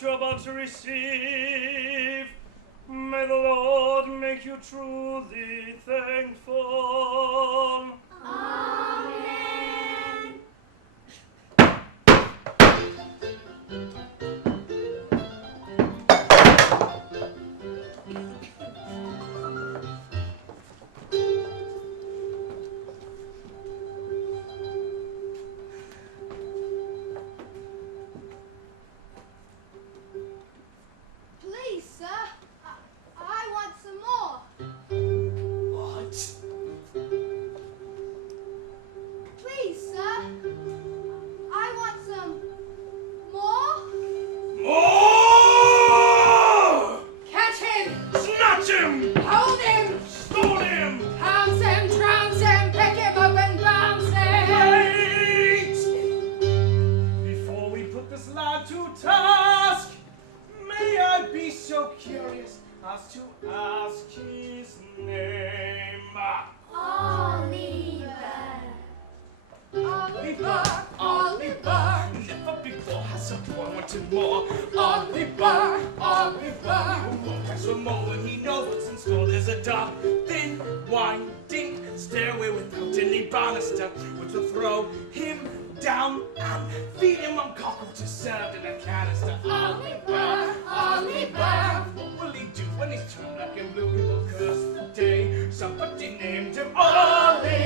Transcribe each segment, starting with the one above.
what you're about to receive. May the Lord make you truly thankful. Amen. Please, sir, I want some more. What? Please, sir, I want some more. More! Catch him! Snatch him! Hold him! Stone him! Pounce him, trounce him, pick him up and bounce him! Wait! Before we put this lad to task, may I be so curious as to ask his name? Oliver. Oliver, Oliver, Never before has a boy wanted more. Oliver, Oliver. Wants for more when he knows what's in store. There's a dark, thin, winding stairway without any banister, which will throw him down and feed him on cockroaches served in a canister. Oliver, Oliver. What will he do when he's turned black and blue? He will curse the day somebody named him Oliver.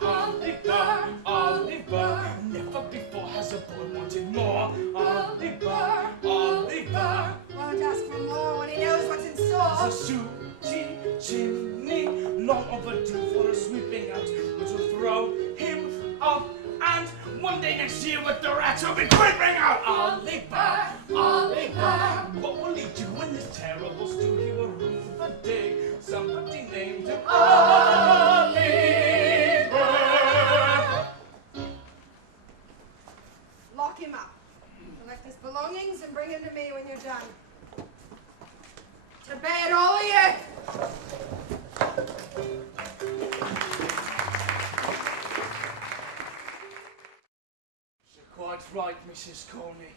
Oliver, Oliver. Never before has a boy wanted more. Oliver, Oliver. Won't ask for more when he knows what's in There's store. a sooty chimney, long overdue for a sweeping out, which will throw him up. And one day next year, with the rats will be creeping out. Oliver, Oliver. What will he do when this terrible stew he will rule the day? Somebody named him Oliver. Lock him up. Collect his belongings and bring him to me when you're done. To bed, all of you! You're quite right, Mrs. Corney.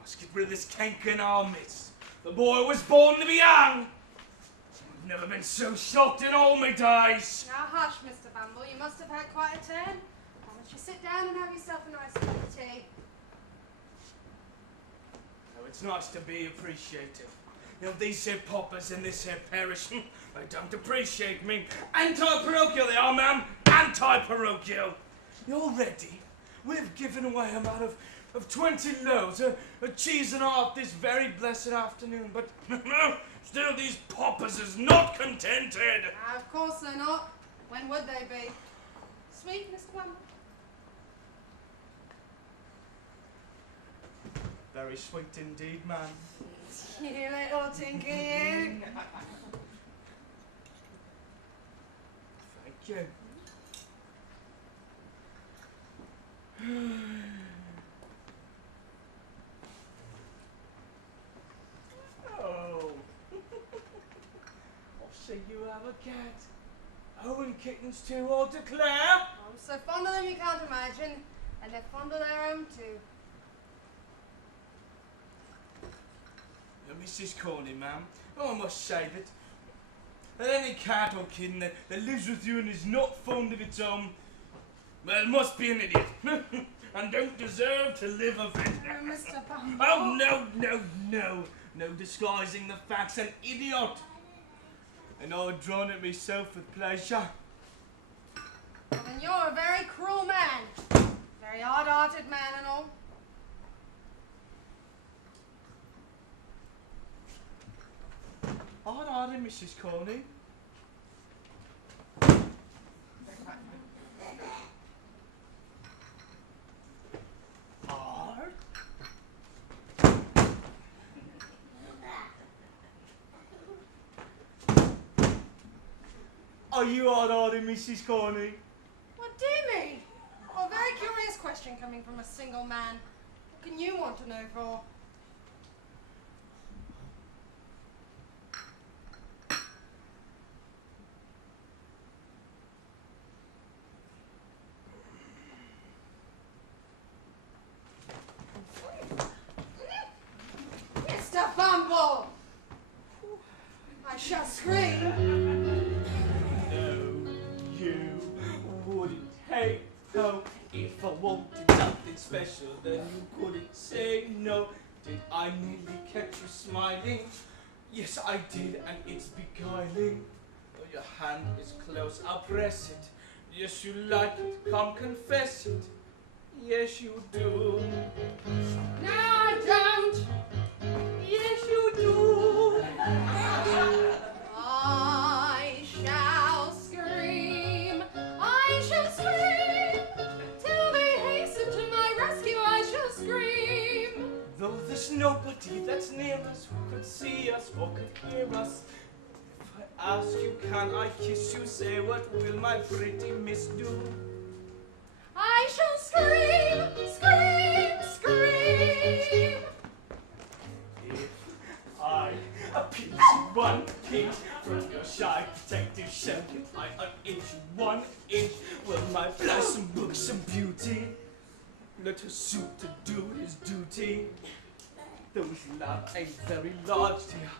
Must get rid of this canker in our midst. The boy was born to be young. I've never been so shocked in all my days. Now hush, Mr. Bumble. You must have had quite a turn. Why don't you sit down and have yourself a nice cup of tea? Oh, it's nice to be appreciative. You know, these here paupers in this here parish, they don't appreciate me. Anti-parochial they are, ma'am. Anti-parochial. Already, we've given away a amount of 20 loaves of cheese and a half this very blessed afternoon. But still these paupers is not contented. Of course they're not. When would they be? Sweet, Mr. Bumble? Very sweet indeed, ma'am. You little tinker, you. Thank you. Oh. I'll see you have a cat. Oh, and kittens too, I'll declare. I'm so fond of them you can't imagine. And they're fond of their own too. Now, Mrs. Corney, ma'am, oh, I must say that any cat or kitten that lives with you and is not fond of its own, well, must be an idiot. And don't deserve to live of it. Oh, Mr. Bumble. Oh, no. No disguising the facts. An idiot. And I've drawn it myself with pleasure. Well, then you're a very cruel man. Very hard-hearted man and all. Hard-hearted, Mrs. Corney. Hard? Are you hard-hearted, Mrs. Corney? What do you mean? Oh, a very curious question coming from a single man. What can you want to know for? hey ho, if I wanted something special, then you couldn't say no. Did I nearly catch you smiling? Yes, I did, and it's beguiling. Oh, your hand is close, I'll press it. Yes, you like it, come confess it. Yes, you do. No, I don't. Yes, you do. I shall scream. I shall scream. Till they hasten to my rescue, I shall scream. Though there's nobody that's near us who could see us or could hear us, if I ask you, can I kiss you? Say, what will my pretty miss do? I shall scream, scream, scream. If I appease you 1 pinch from your shy protective shell, if I uninch you 1 inch, will my blossom book some beauty? Let her suit to do his duty. Though his lap ain't very large, dear,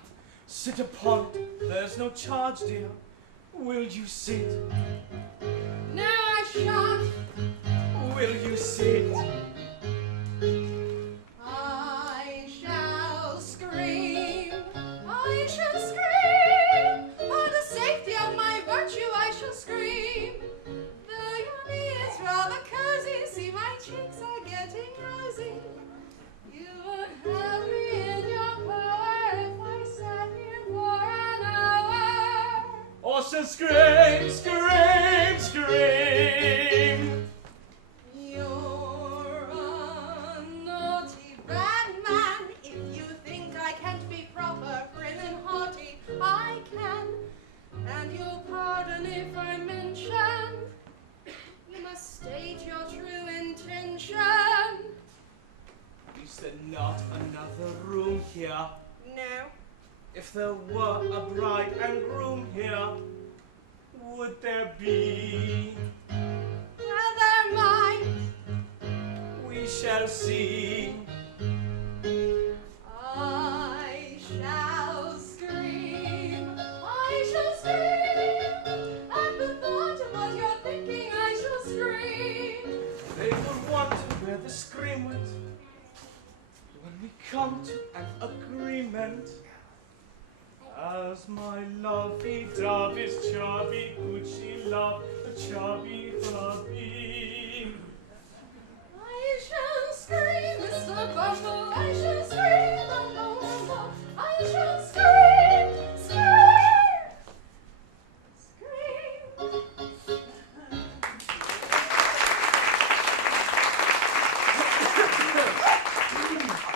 sit upon it, there's no charge, dear. Will you sit? No, I shan't. Will you sit? I shall scream. I shall scream. For the safety of my virtue, I shall scream. The yummy is rather cozy. See, my cheeks are getting rosy. You would have me in your power if I sat here for an hour. Or shall scream, scream, scream. You're a naughty bad man. If you think I can't be proper, prim and haughty, I can. And you'll pardon if I mention you must state your true intention. Is there not another room here? No. If there were a bride and groom here, would there be? Well, they're mine. We shall see. I shall scream. I shall scream. At the thought of what you're thinking, I shall scream. They will wonder where the scream went when we come to an agreement. As my lovey-dove is chubby, could she love the chubby hubby? I shall scream, Mr. Bumble. I shall scream, Bumble, Bumble. I shall scream, scream, scream.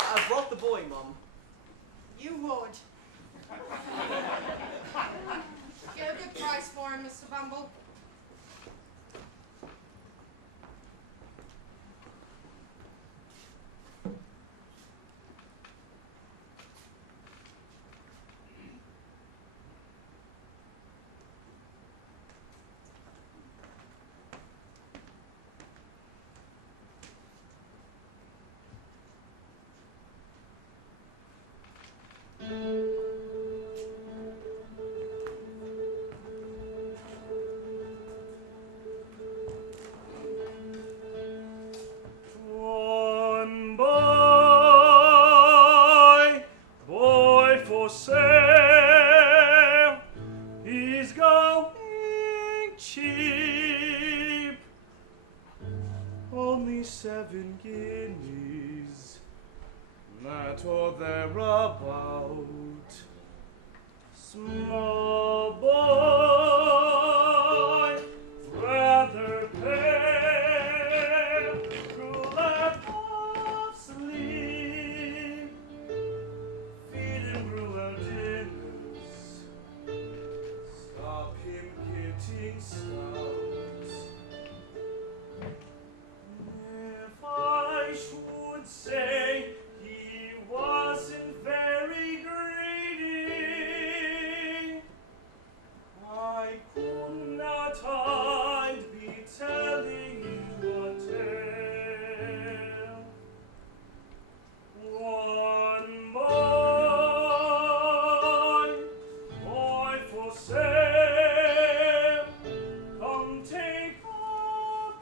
I brought the boy, Mum. You would. Get a good price for him, Mr. Bumble. One boy for sale, he's going cheap, only 7 guineas, that or thereabout. Small boy, rather pale, cruel and half asleep, feeding cruel dinners, stop him getting stout. If I should say he wasn't very greedy, I could not hide be telling you a tale. One boy for sale, come take up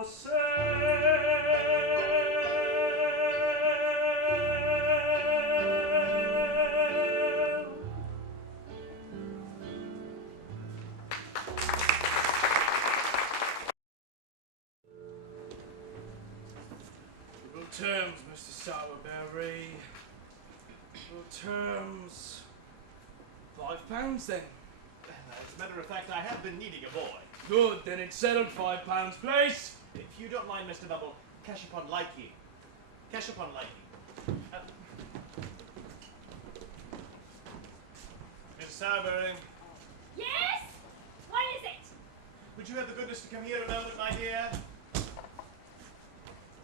for sale. Good terms, Mr. Sowerberry. Good terms. £5 then. As a matter of fact, I have been needing a boy. Good, then it's settled. £5, please. If you don't mind, Mr. Bumble, cash upon liking. Cash upon liking. Mrs. Sowerberry, Yes? What is it? would you have the goodness to come here a moment, my dear?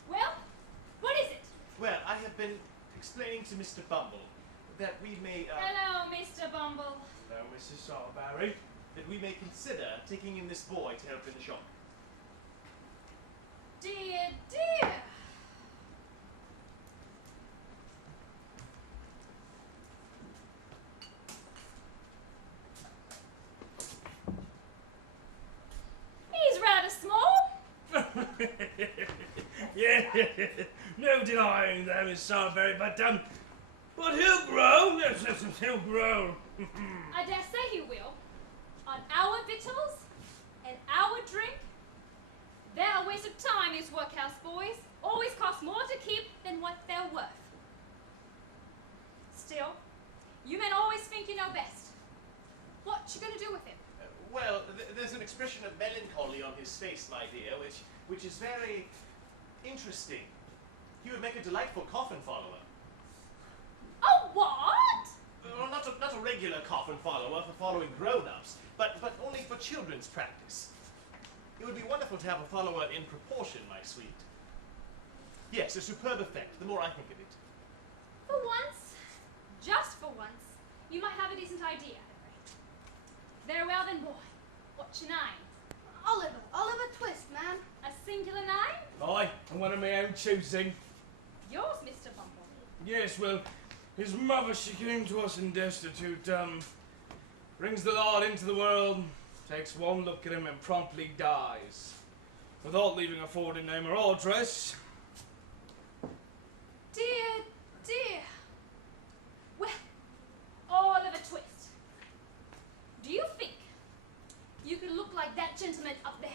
Well, what is it? Well, I have been explaining to Mr. Bumble that we may, Hello, Mr. Bumble. Hello, Mrs. Sowerberry. that we may consider taking in this boy to help in the shop. Dear, dear. He's rather small. Yeah, no denying that, Miss Sowerberry, but he'll grow. Yes, he'll grow. I dare say he will. On our victuals and our drink. They're a waste of time, these workhouse boys. Always cost more to keep than what they're worth. Still, you men always think you know best. What you gonna do with him? Well, there's an expression of melancholy on his face, my dear, which is very interesting. He would make a delightful coffin follower. Oh, what? Well, not a regular coffin follower for following grown-ups, but only for children's practice. It would be wonderful to have a follower in proportion, my sweet. Yes, a superb effect, the more I think of it. For once, just for once, you might have a decent idea, Henry. Very well then, boy. What's your name? Oliver Twist, ma'am. A singular name? Aye, and one of my own choosing. Yours, Mr. Bumble. Yes, well, his mother, she came to us in destitute, brings the lad into the world, takes one look at him and promptly dies. Without leaving a forwarding name or address. Dear, dear. Well, Oliver Twist, do you think you can look like that gentleman up there?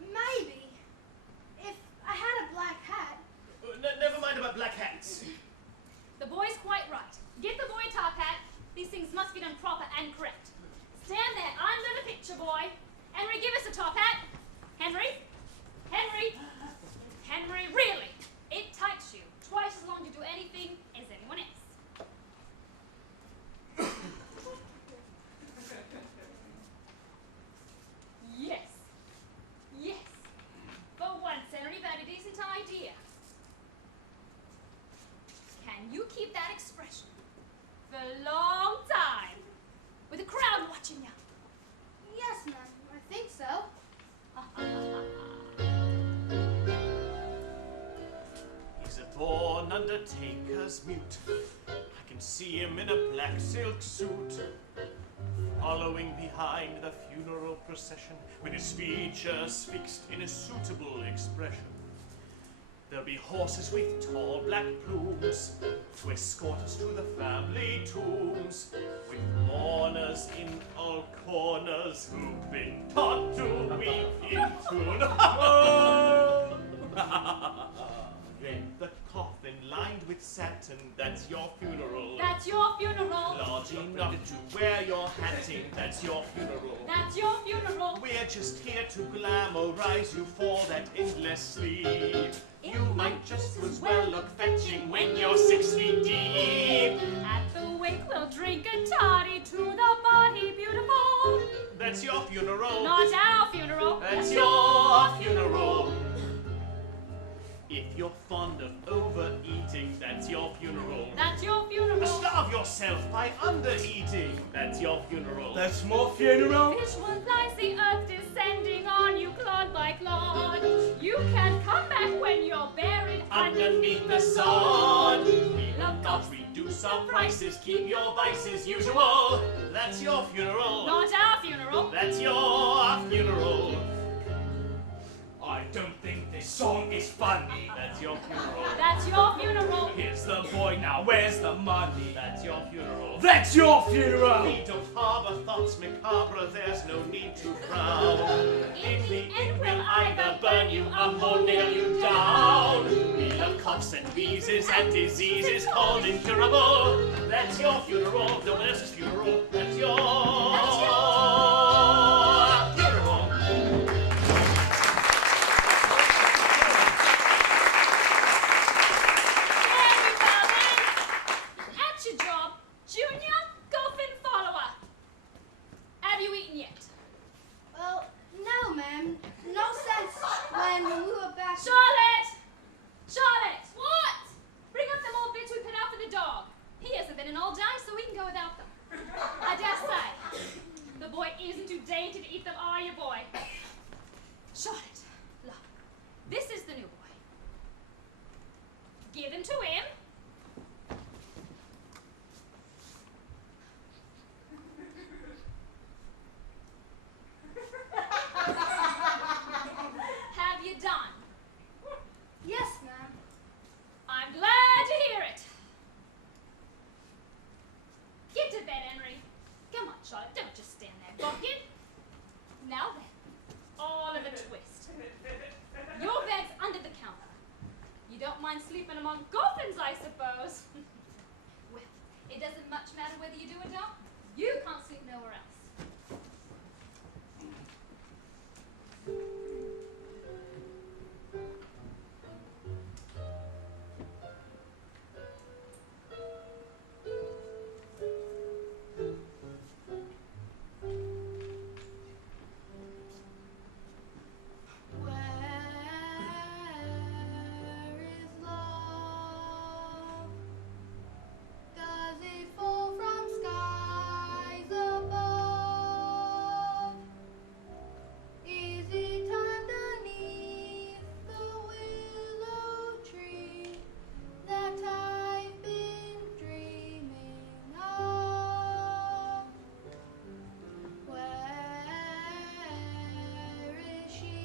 Maybe. If I had a black hat. Never mind about black hats. The boy's quite right. Get the boy a top hat. These things must be done proper and correct. Stand there under the picture, boy. Henry, give us a top hat. Henry? Henry? Henry, really? It takes you twice as long to do anything as anyone else. Yes. Yes. For once, Henry, you've had a decent idea. Can you keep that expression for a long time with a crowd watching you? Yes, ma'am. I think so. He's a born undertaker's mute. I can see him in a black silk suit, following behind the funeral procession, with his features fixed in a suitable expression. There'll be horses with tall black plumes to escort us to the family tombs, with mourners in all corners who've been taught to weep in tune. Then the coffin lined with satin, that's your funeral. That's your funeral. Large enough to wear your hatting, that's your funeral. That's your funeral. We're just here to glamorize you for that endless sleep. You might just as well look fetching when you're 6 feet deep. At the wake, we'll drink a toddy to the body beautiful. That's your funeral. Not our funeral. That's your funeral. If you're fond of overeating, that's your funeral. That's your funeral. Starve yourself by undereating, that's your funeral. That's more funeral. Visualize the earth descending on you, clod by clod. You can come back when you're buried Underneath the sod, we will not reduce our prices, keep your vices usual. That's your funeral. Not our funeral. That's your funeral. Now where's the money? That's your funeral. That's your funeral! We don't harbor thoughts macabre, there's no need to frown. In the end we'll either burn you up or nail you down. We have coughs and wheezes and diseases called incurable. That's your funeral, no one else's funeral. That's your funeral. Very well then. At your job, Junior Golfin follower. Have you eaten yet? Well, no, ma'am. No sense when we were back. Charlotte! Charlotte! What? Bring up them old bits we put out for the dog. He hasn't been in all day, so we can go without them. I dare say. The boy isn't too dainty to eat them, are you, boy? Charlotte, look. This is the new boy. Give them to him. Have you done? Yes, ma'am. I'm glad to hear it. Get to bed, Henry. Come on, Charlotte, don't just stand there bumping. Now then, all of a twist. Your bed's under the counter. You don't mind sleeping among coffins, I suppose. Well, it doesn't much matter whether you do or don't. You can't sleep nowhere else. Where is love? Does it fall from skies above? Is it underneath the willow tree that I've been dreaming of? Where is she,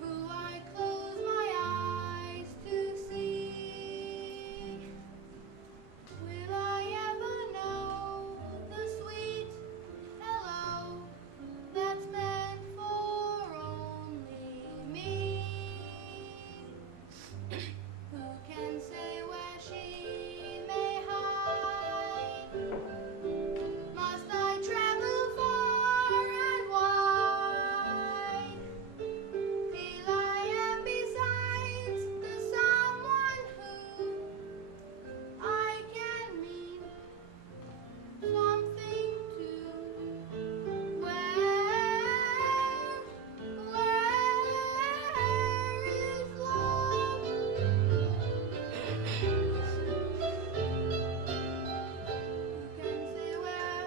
who I close my eyes to see? Will I ever know the sweet hello that's meant for only me? Who can say where she may hide? Must I travel far and wide till I am beside the someone who I can mean something to? Where is love? Who can say where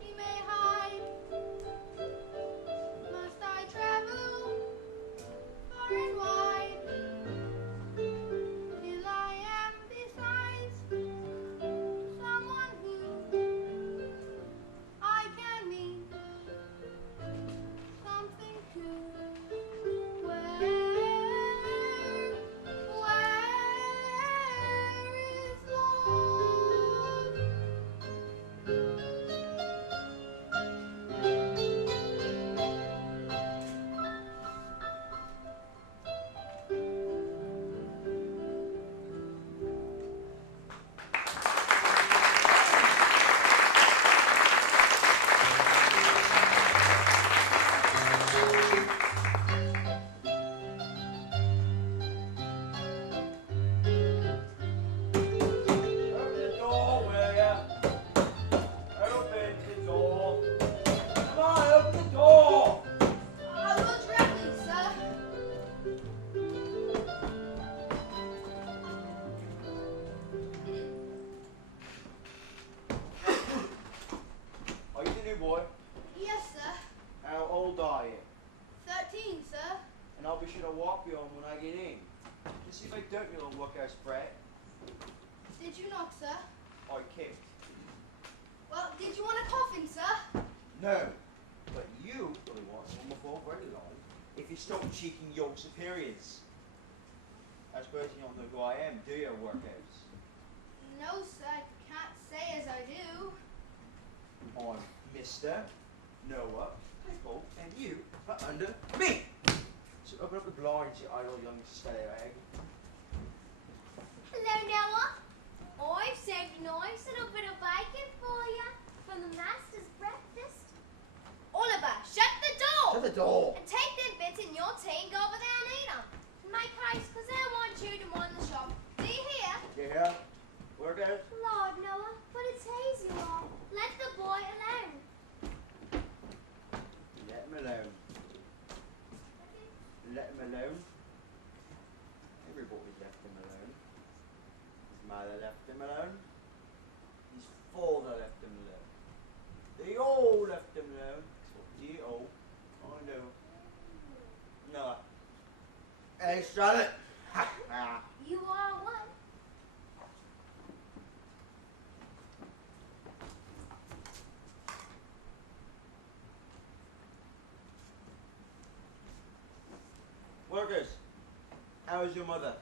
she may hide? Must I travel far and wide till I am beside someone who I can mean something to? Where is love? Open the door, will ya? Open the door. Come on, open the door. I will directly, sir. Are you the new boy? Yes, sir. How old are you? 13, sir. And I'll be sure to walk you on when I get in. Just see if I don't, you little workhouse brat. Did you knock, sir? I kicked. Well, did you want a coffin, sir? No. But you really want one before very long if you stop cheeking your superiors. I suppose you don't know who I am, do you, workouts? No, sir, I can't say as I do. I'm Mr. Noah Pickle, and you are under me. So open up the blinds, you idle young scallywag. Hello, Noah. I've saved a nice little bit of bacon for you from the master's breakfast. Oliver, shut the door! Shut the door! And take them bits in your tea and go over there and eat them. Make haste, because I want you to mind the shop. Do you hear? Yeah? Workouts? Lord, Noah, put a tease you all. Let the boy alone. Let him alone. Let him alone. Everybody left him alone. His mother left him alone. His father left him alone. They all left him alone. They all. I know. No. Hey, Charlotte. You are one. Workers, how is your mother?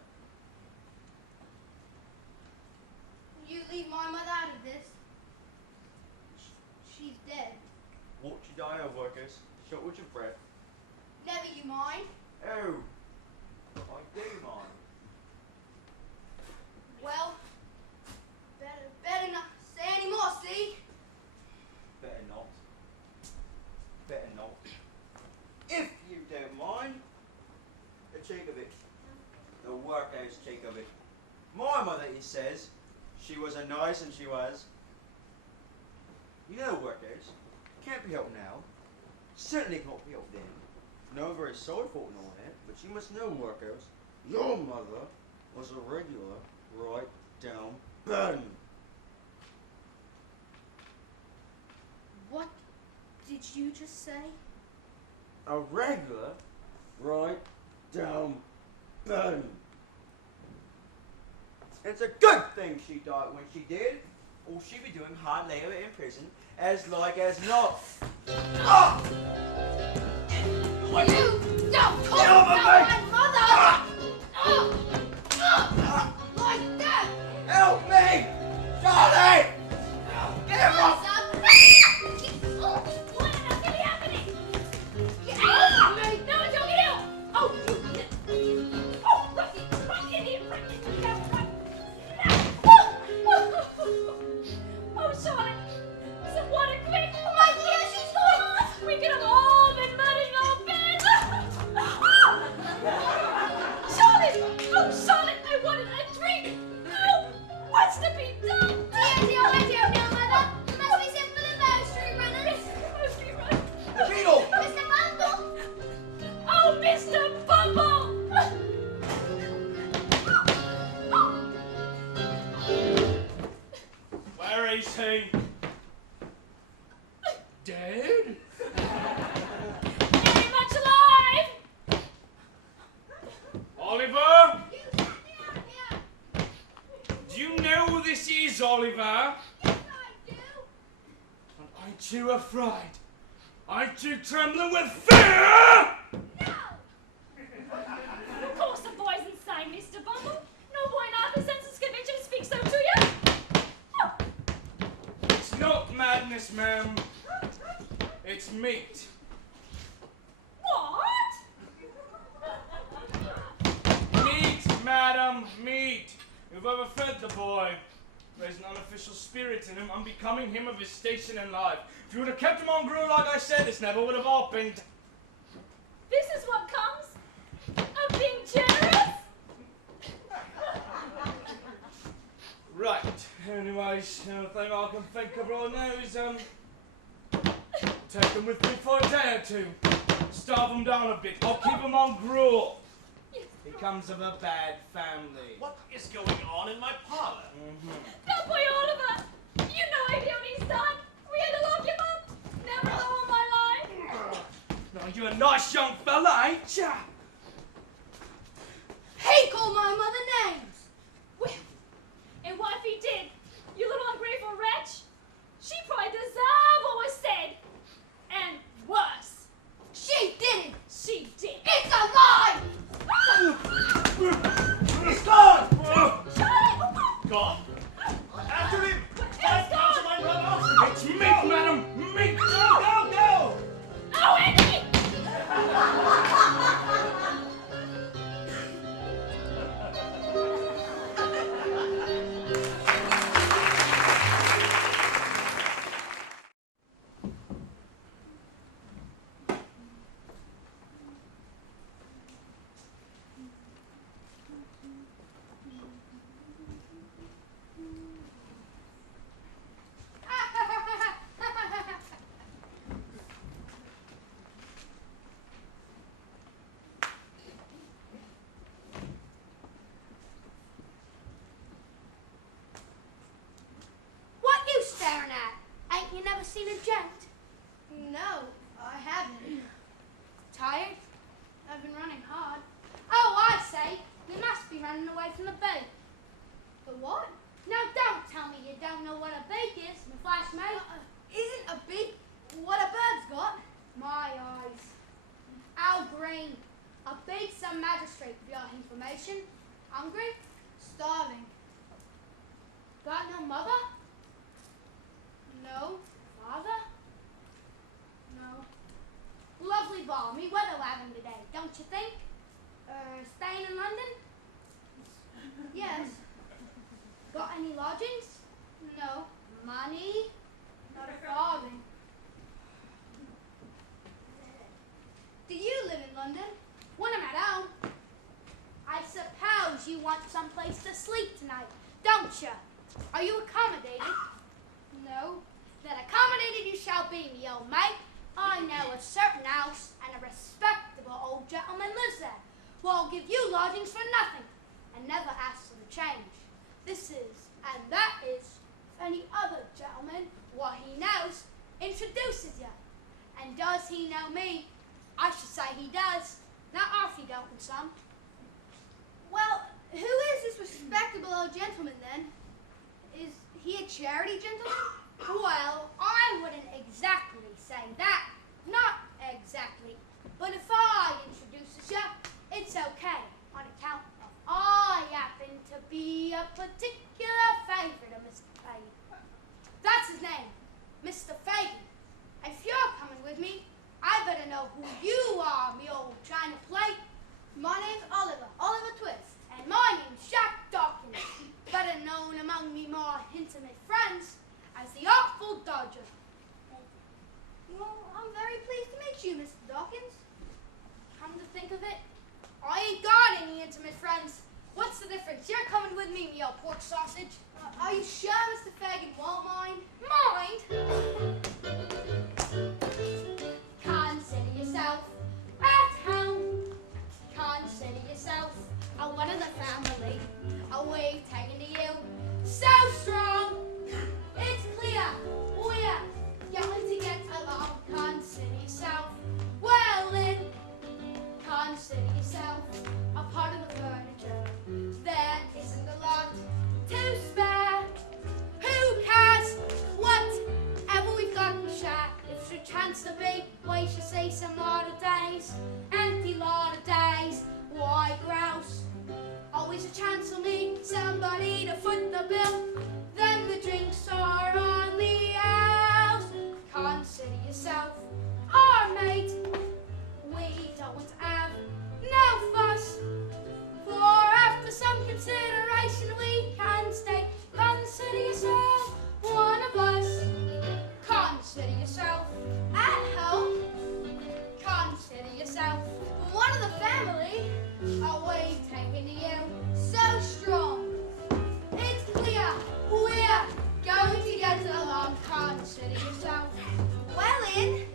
You leave my mother out of this. She's dead. What you die of, workers? Shut with your breath. Never you mind. Oh, I do mind. Well, better not say any more, see? Better not. Better not. If you don't mind, the cheek of it. The workhouse cheek of it. My mother, he says, she was a nice and she was. You know, workhouse, can't be helped now. Certainly can't be helped then. No, I'm very sorry for it and all that, but you must know, workhouse, your mother was a regular right down burn. What did you just say? A regular right down burn. It's a good thing she died when she did, or she'd be doing hard labor in prison as like as not. Ah! You don't call Get over my me! mother! Ah! Like that! Help me! Charlie! Get him off! What on earth could be happening? Get off me! No, don't get out! Oh, you. Oh, right in here, right in here. Oh, Charlotte. So what a quick. Oh, my dear, she's going on. We could have all been muddying our beds. Charlotte! Oh, Charlotte, I wanted a drink. Oh, what's to be done? I don't know, Mother. Must be sent for the Bow Street runners. Mostly right. The beetle! Mr. Bumble! Oh, Mr. Bumble! Where is he? Dead? Very much alive! Oliver? You sent me out here. Do you know who this is, Oliver? Yes, I do. And aren't you afraid? Aren't you trembling with fear? No! Of course the boy's insane, Mr. Bumble. No boy in Arthur's senses can venture to speak so to you. Oh. It's not madness, ma'am. It's meat. What? Meat, madam, meat. You've overfed the boy. There's an unofficial spirit in him, unbecoming him of his station in life. If you would have kept him on gruel like I said, this never would have happened. This is what comes of being generous? Right. Anyways, the only thing I can think of right now is, take him with me for a day or two. Starve him down a bit. I'll keep him on gruel. He comes of a bad family. What is going on in my parlor? That boy Oliver! You no idea what he's done! We had to lock him up! Never in all my life! Now, you're a nice young fella, ain't ya? He called my mother names. Well, and what if he did? You little ungrateful wretch! She probably deserved what was said! And worse! She didn't. She did! It's a lie. never seen a gent? No, I haven't. Tired? I've been running hard. Oh, I say, you must be running away from the beak. The what? Now don't tell me you don't know what a beak is, my flash mate. Isn't a beak what a bird's got? My eyes. Al Green. A beak's a magistrate for your information. Hungry? Starving. Got no mother? No. Father? No. Lovely balmy weather we're having today, don't you think? Staying in London? Yes. Got any lodgings? No. Money? Not a farthing. Do you live in London? When I'm at home. I suppose you want someplace to sleep tonight, don't you? Are you accommodated? No. Then accommodated you shall be, me old mate. I know a certain house, and a respectable old gentleman lives there, who will give you lodgings for nothing, and never asks for the change. This is, and that is, if any other gentleman, what he knows, introduces you. And does he know me? I should say he does. Not half he don't, and some. Well, who is this respectable old gentleman then? Is he a charity gentleman? Well, I wouldn't exactly say that. Not exactly. But if I introduces you, it's okay, on account of I happen to be a particular favourite of Mr. Fagin. That's his name, Mr. Fagin. And if you're coming with me, I better know who you are, me old China plate. My name's Oliver, Oliver Twist. And my name's Jack Dawkins, better known among me more intimate friends as the Artful Dodger. Well, I'm very pleased to meet you, Mr. Dawkins. Come to think of it, I ain't got any intimate friends. What's the difference? You're coming with me, me old pork sausage. Are you sure Mr. Fagin won't mind? Mind? Consider yourself at home. Consider yourself a one of the family. A wave taken to you, so strong. It's clear we're going to get along. Consider yourself well in. Consider yourself a part of the furniture. There isn't a lot to spare. Who cares? Whatever we've got to share. If should chance to be, we should see some lot of days. Empty lot of days. Why grouse? Always a chance to meet somebody to foot the bill. Then the drinks are on the house. Consider yourself our mate. We don't want to have no fuss. For after some consideration we can stay. Consider yourself one of us. Consider yourself at home. Consider yourself one of the family. A wave taken to you, so strong. It's clear we're going to get along. Consider yourself well in.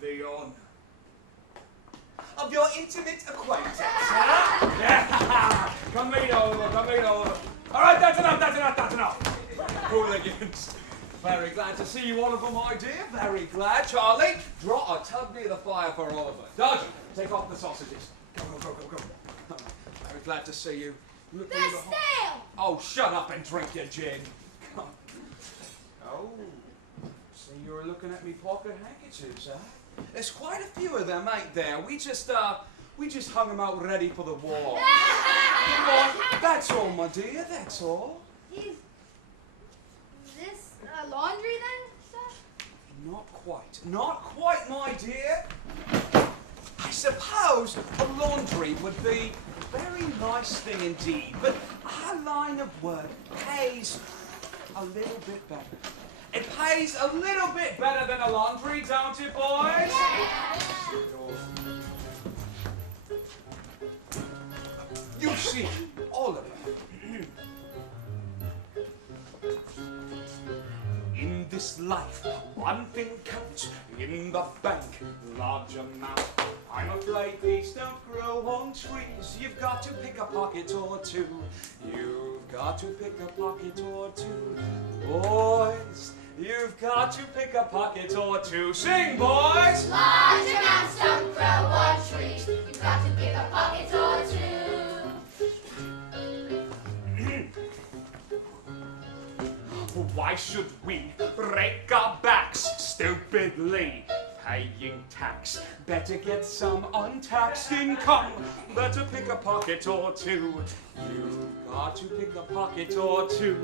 the honour of your intimate acquaintance. Yeah. Come meet over. All right, that's enough. Hooligans. Very glad to see you, Oliver, my dear. Very glad. Charlie, draw a tub near the fire for Oliver. Dodger, take off the sausages. Go. Very glad to see you. Look They're through the- stale! Oh, shut up and drink your gin. Oh, see, you're looking at me pocket handkerchiefs, huh? There's quite a few of them, ain't there? We just hung them out ready for the war. Come on, that's all, my dear, that's all. Is this a laundry then, sir? Not quite, my dear. I suppose a laundry would be a very nice thing indeed, but our line of work pays a little bit better. It pays a little bit better than a laundry, don't it, boys? You see, Oliver, in this life, one thing counts in the bank, large amount. I'm afraid these don't grow on trees. You've got to pick a pocket or two. You've got to pick a pocket or two. Boys, you've got to pick a pocket or two. Sing, boys! Large amounts don't grow on trees. You've got to pick a pocket or two. Why should we break our backs stupidly paying tax? Better get some untaxed income. Better pick a pocket or two. You've got to pick a pocket or two.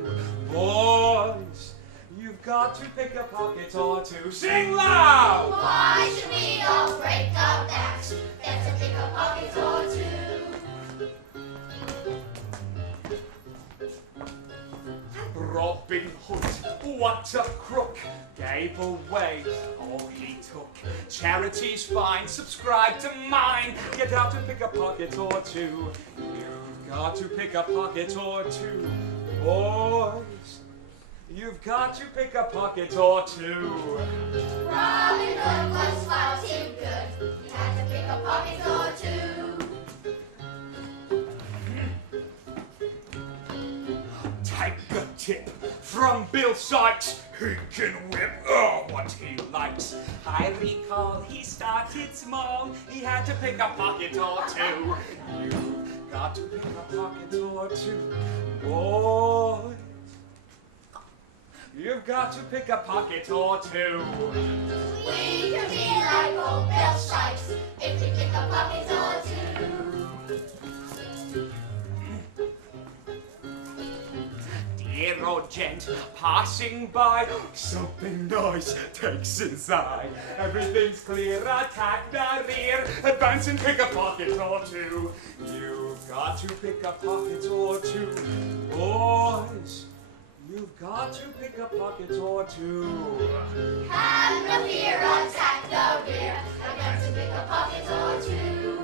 Boys, you've got to pick a pocket or two. Sing loud! Why should we all break our backs? Better pick a pocket or two. Robin Hood, what a crook, gave away all he took. Charity's fine, subscribe to mine. Get out and pick a pocket or two. You've got to pick a pocket or two. Boys, you've got to pick a pocket or two. Robin Hood was far too good. He had to pick a pocket or two. Take a tip from Bill Sykes. He can whip what he likes. I recall he started small. He had to pick a pocket or two. You've got to pick a pocket or two. Boys, you've got to pick a pocket or two. We can be like old Bill Sykes if we pick a pocket or two. Dear old gent passing by, something nice takes his eye. Everything's clear, attack the rear, advance and pick a pocket or two. You've got to pick a pocket or two. Boys, you've got to pick a pocket or two. Have no fear, attack the rear, advance and pick a pocket or two.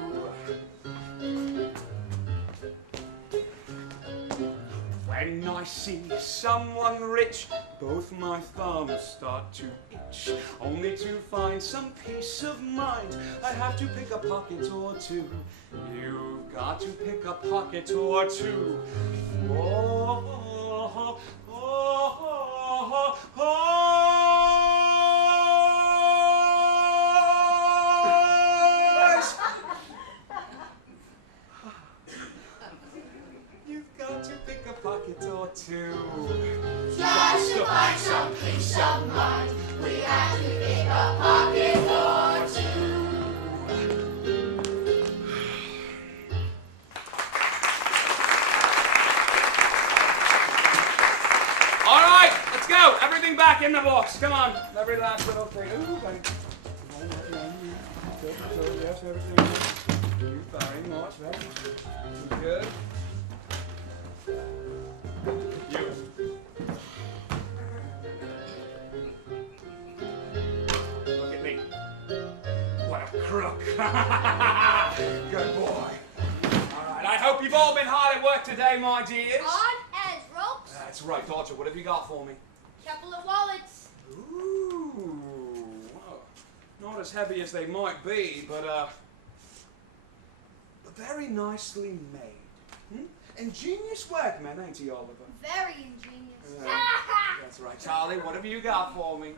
When I see someone rich, both my thumbs start to itch. Only to find some peace of mind, I have to pick a pocket or two. You've got to pick a pocket or two. Oh, You've got to pick a pocket or two. Just to find some peace of mind, we have to pick a pocket or two. All right, let's go. Everything back in the box. Come on. Every last little thing. Ooh, thank you. Yes, everything. Thank you very much. Very good. You. Look at me. What a crook. Good boy. All right, I hope you've all been hard at work today, my dears. Hard as ropes. That's right, Dodger. What have you got for me? Couple of wallets. Ooh. Not as heavy as they might be, but very nicely made. Hmm? Ingenious workman, ain't he, Oliver? Very ingenious. That's right. Charlie, what have you got for me?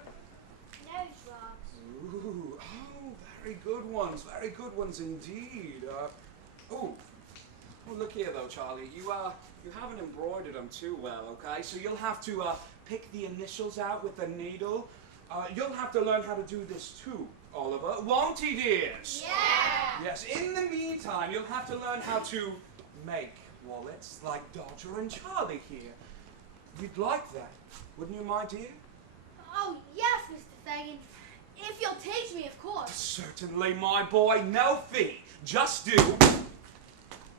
Nose drops. Ooh, oh, very good ones indeed. Oh, look here though, Charlie. You haven't embroidered them too well, okay? So you'll have to pick the initials out with the needle. You'll have to learn how to do this too, Oliver. Won't he, dears? Yeah! Yes, in the meantime, you'll have to learn how to make wallets like Dodger and Charlie here. You'd like that, wouldn't you, my dear? Oh, yes, Mr. Fagin. If you'll teach me, of course. Certainly, my boy. No fee. Just do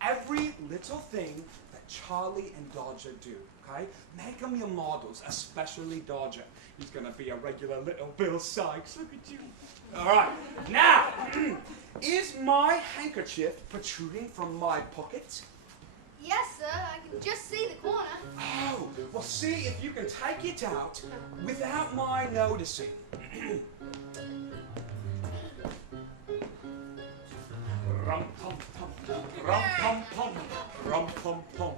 every little thing that Charlie and Dodger do, okay? Make them your models, especially Dodger. He's going to be a regular little Bill Sykes. Look at you. All right. Now, is my handkerchief protruding from my pocket? Yes, sir. I can just see the corner. Oh, well, see if you can take it out without my noticing. Rum pum pum, rum pum pum, rum pum pum,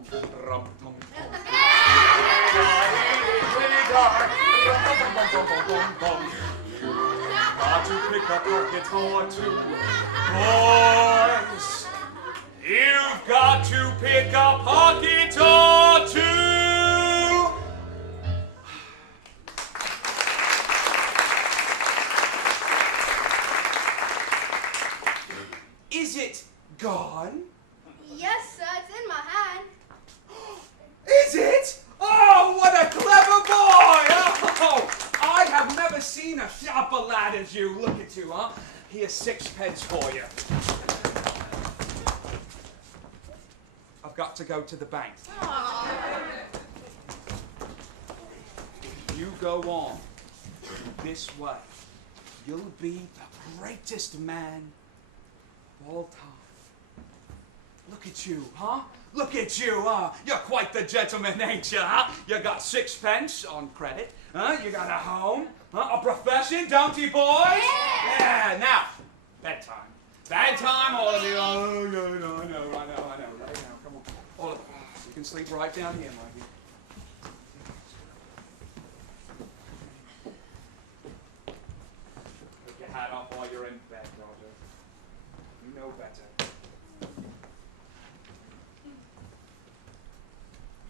rum pum pum. Got to pick a pocket or two, boys. You've got to pick a pocket or two. Is it gone? Yes, sir. It's in my hand. Is it? Oh, what a clever boy! Oh, I have never seen a sharper lad as you. Look at you, huh? Here's 6 pence for you. I've got to go to the bank. If you go on this way, you'll be the greatest man of all time. Look at you, huh? Look at you, huh? You're quite the gentleman, ain't you, huh? You got 6 pence on credit, huh? You got a home, huh? A profession, don't you, boys? Yeah, now, bedtime. Bedtime, all of you. Oh, no, I know. Right now, come on. All of you. You can sleep right down here, my dear. Put your hat off while you're in bed, Roger. You know better.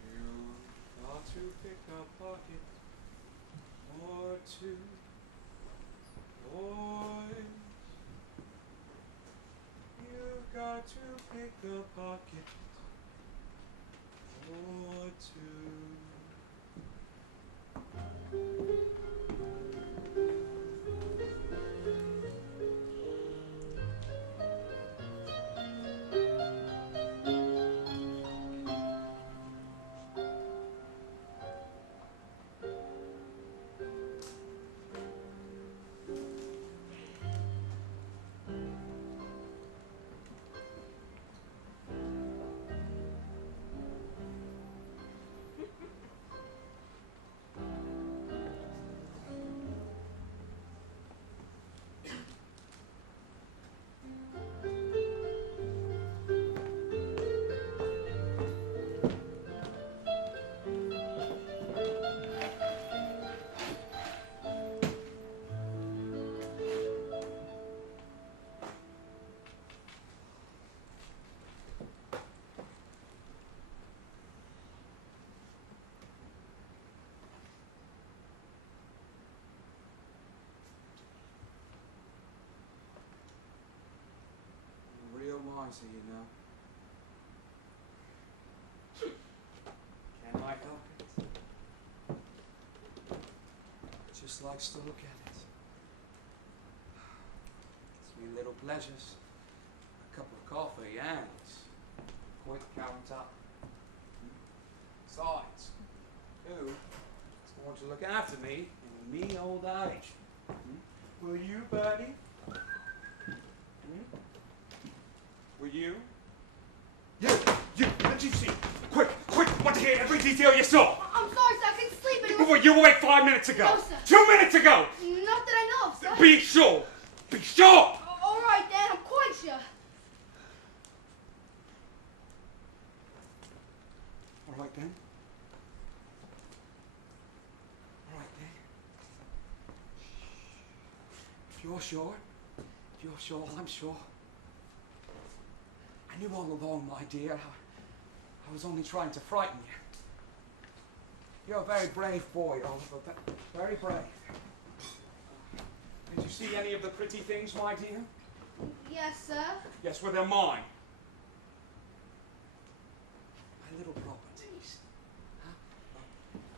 You got to pick a pocket or two, boys. You've got to pick a pocket or two. Real miser, you know. Can I help it? Just likes to look at it. It's me little pleasures. A cup of coffee and quick count up. Besides, who is going to look after me in me old age? Will you, Bertie? Were you? You, let you see. Quick, want to hear every detail you saw. I'm sorry, sir. I couldn't sleep, but it was... Well, you were awake 5 minutes ago. No, sir. 2 minutes ago. Not that I know of, sir. Be sure be sure! All right, then, I'm quite sure. All right then. All right then. If you're sure, I'm sure. I knew all along, my dear, I was only trying to frighten you. You're a very brave boy, Oliver, very brave. Did you see any of the pretty things, my dear? Yes, sir. Yes, well, they're mine. My little properties. Huh?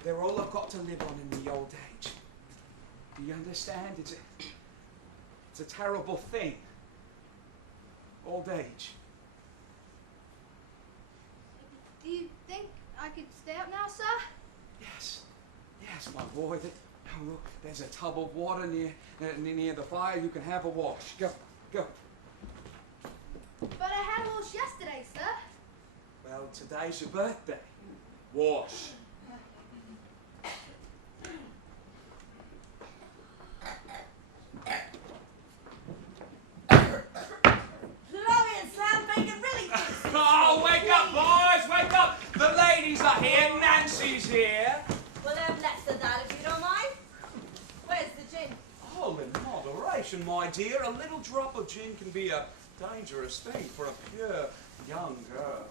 They're all I've got to live on in the old age. Do you understand? It's a terrible thing. Old age. Do you think I could stay up now, sir? Yes, my boy. Look, there's a tub of water near the fire. You can have a wash. Go. But I had a wash yesterday, sir. Well, today's your birthday. Wash. Florian Slam Bacon really thinks it's Oh, wake up, boys! Wake up! The ladies are here. Nancy's here. Well, then, let's do that if you don't mind. Where's the gin? Oh, in moderation, my dear. A little drop of gin can be a dangerous thing for a pure young girl.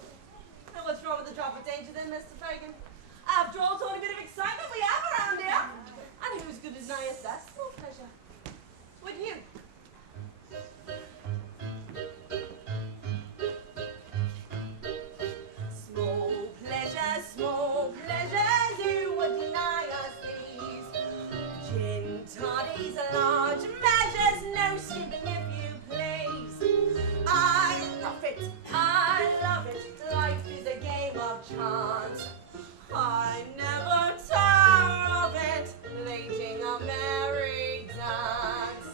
Now, what's wrong with the drop of danger then, Mr. Fagan? After all, it's only a bit of excitement we have around here. And who's good as nigh us? That's no pleasure. With you. Small pleasures, who would deny us these? Gin toddies, large measures, no skipping if you please. I love it, life is a game of chance. I never tire of it, waging a merry dance.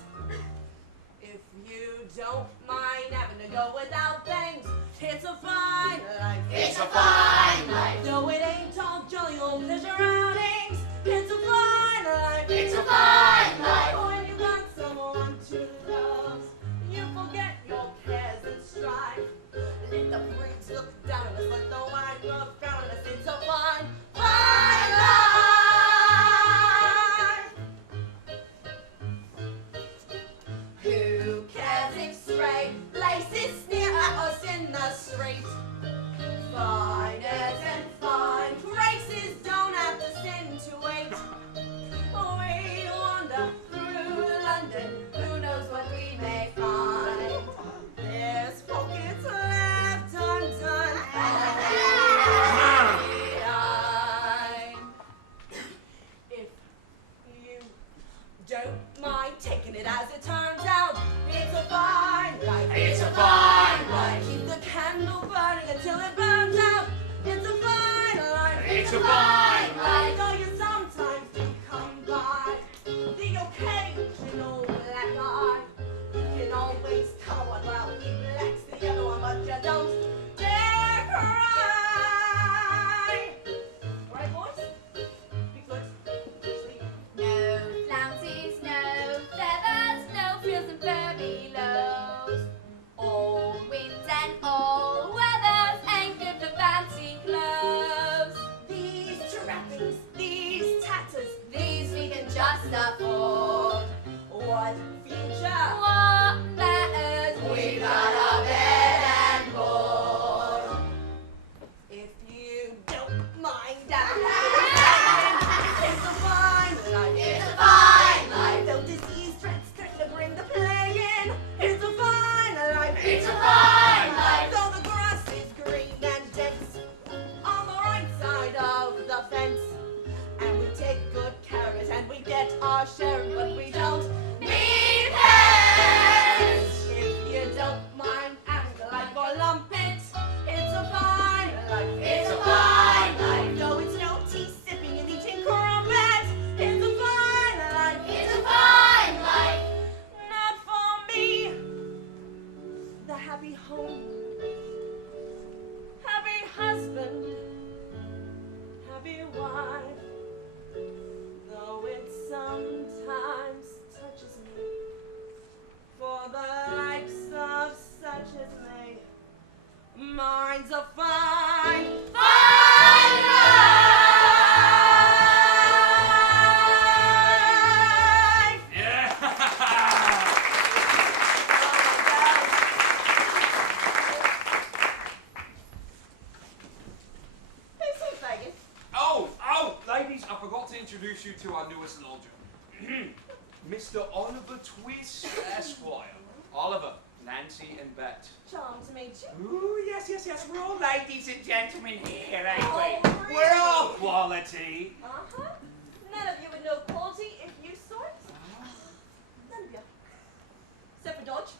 If you don't mind having to go without things, it's a fine life. It's a fine life. No, it ain't all jolly old pleasure outings. It's a fine life. It's a fine life. When you got someone to love, you forget your cares and strife. Let the freaks look down on us, let the white love frown on us. It's a fine, fine life. Who cares if stray laces sneer at us in the street? Finers and fine graces don't have to sin to wait. We wander through London, who knows what we may find. There's pockets left undone, if you don't mind taking it as it turns out, it's a fine life. It's a fine life. Keep the candle burning until it burns out. It's a fine life. It's a fine life. Though you sometimes do come by the occasional black eye, you can always tell one while he blacks the other one, but you don't dare cry. All right, boys? Big looks. Sleep. No flounces, no feathers, no frills and furbelows. All winds and all weathers ain't good for fancy clothes. These fine, fine life. Yeah. Who's he, Fagin? Oh, ladies, I forgot to introduce you to our newest lodger. Mr. Oliver Twist, Esquire. Oliver, Nancy, and Bet. Charmed to meet you. Ooh, yes. We're all ladies and gentlemen here, ain't Oh, we? really? We're all quality. Uh-huh. None of you would know quality if you saw it. None of you. Except for Dodge.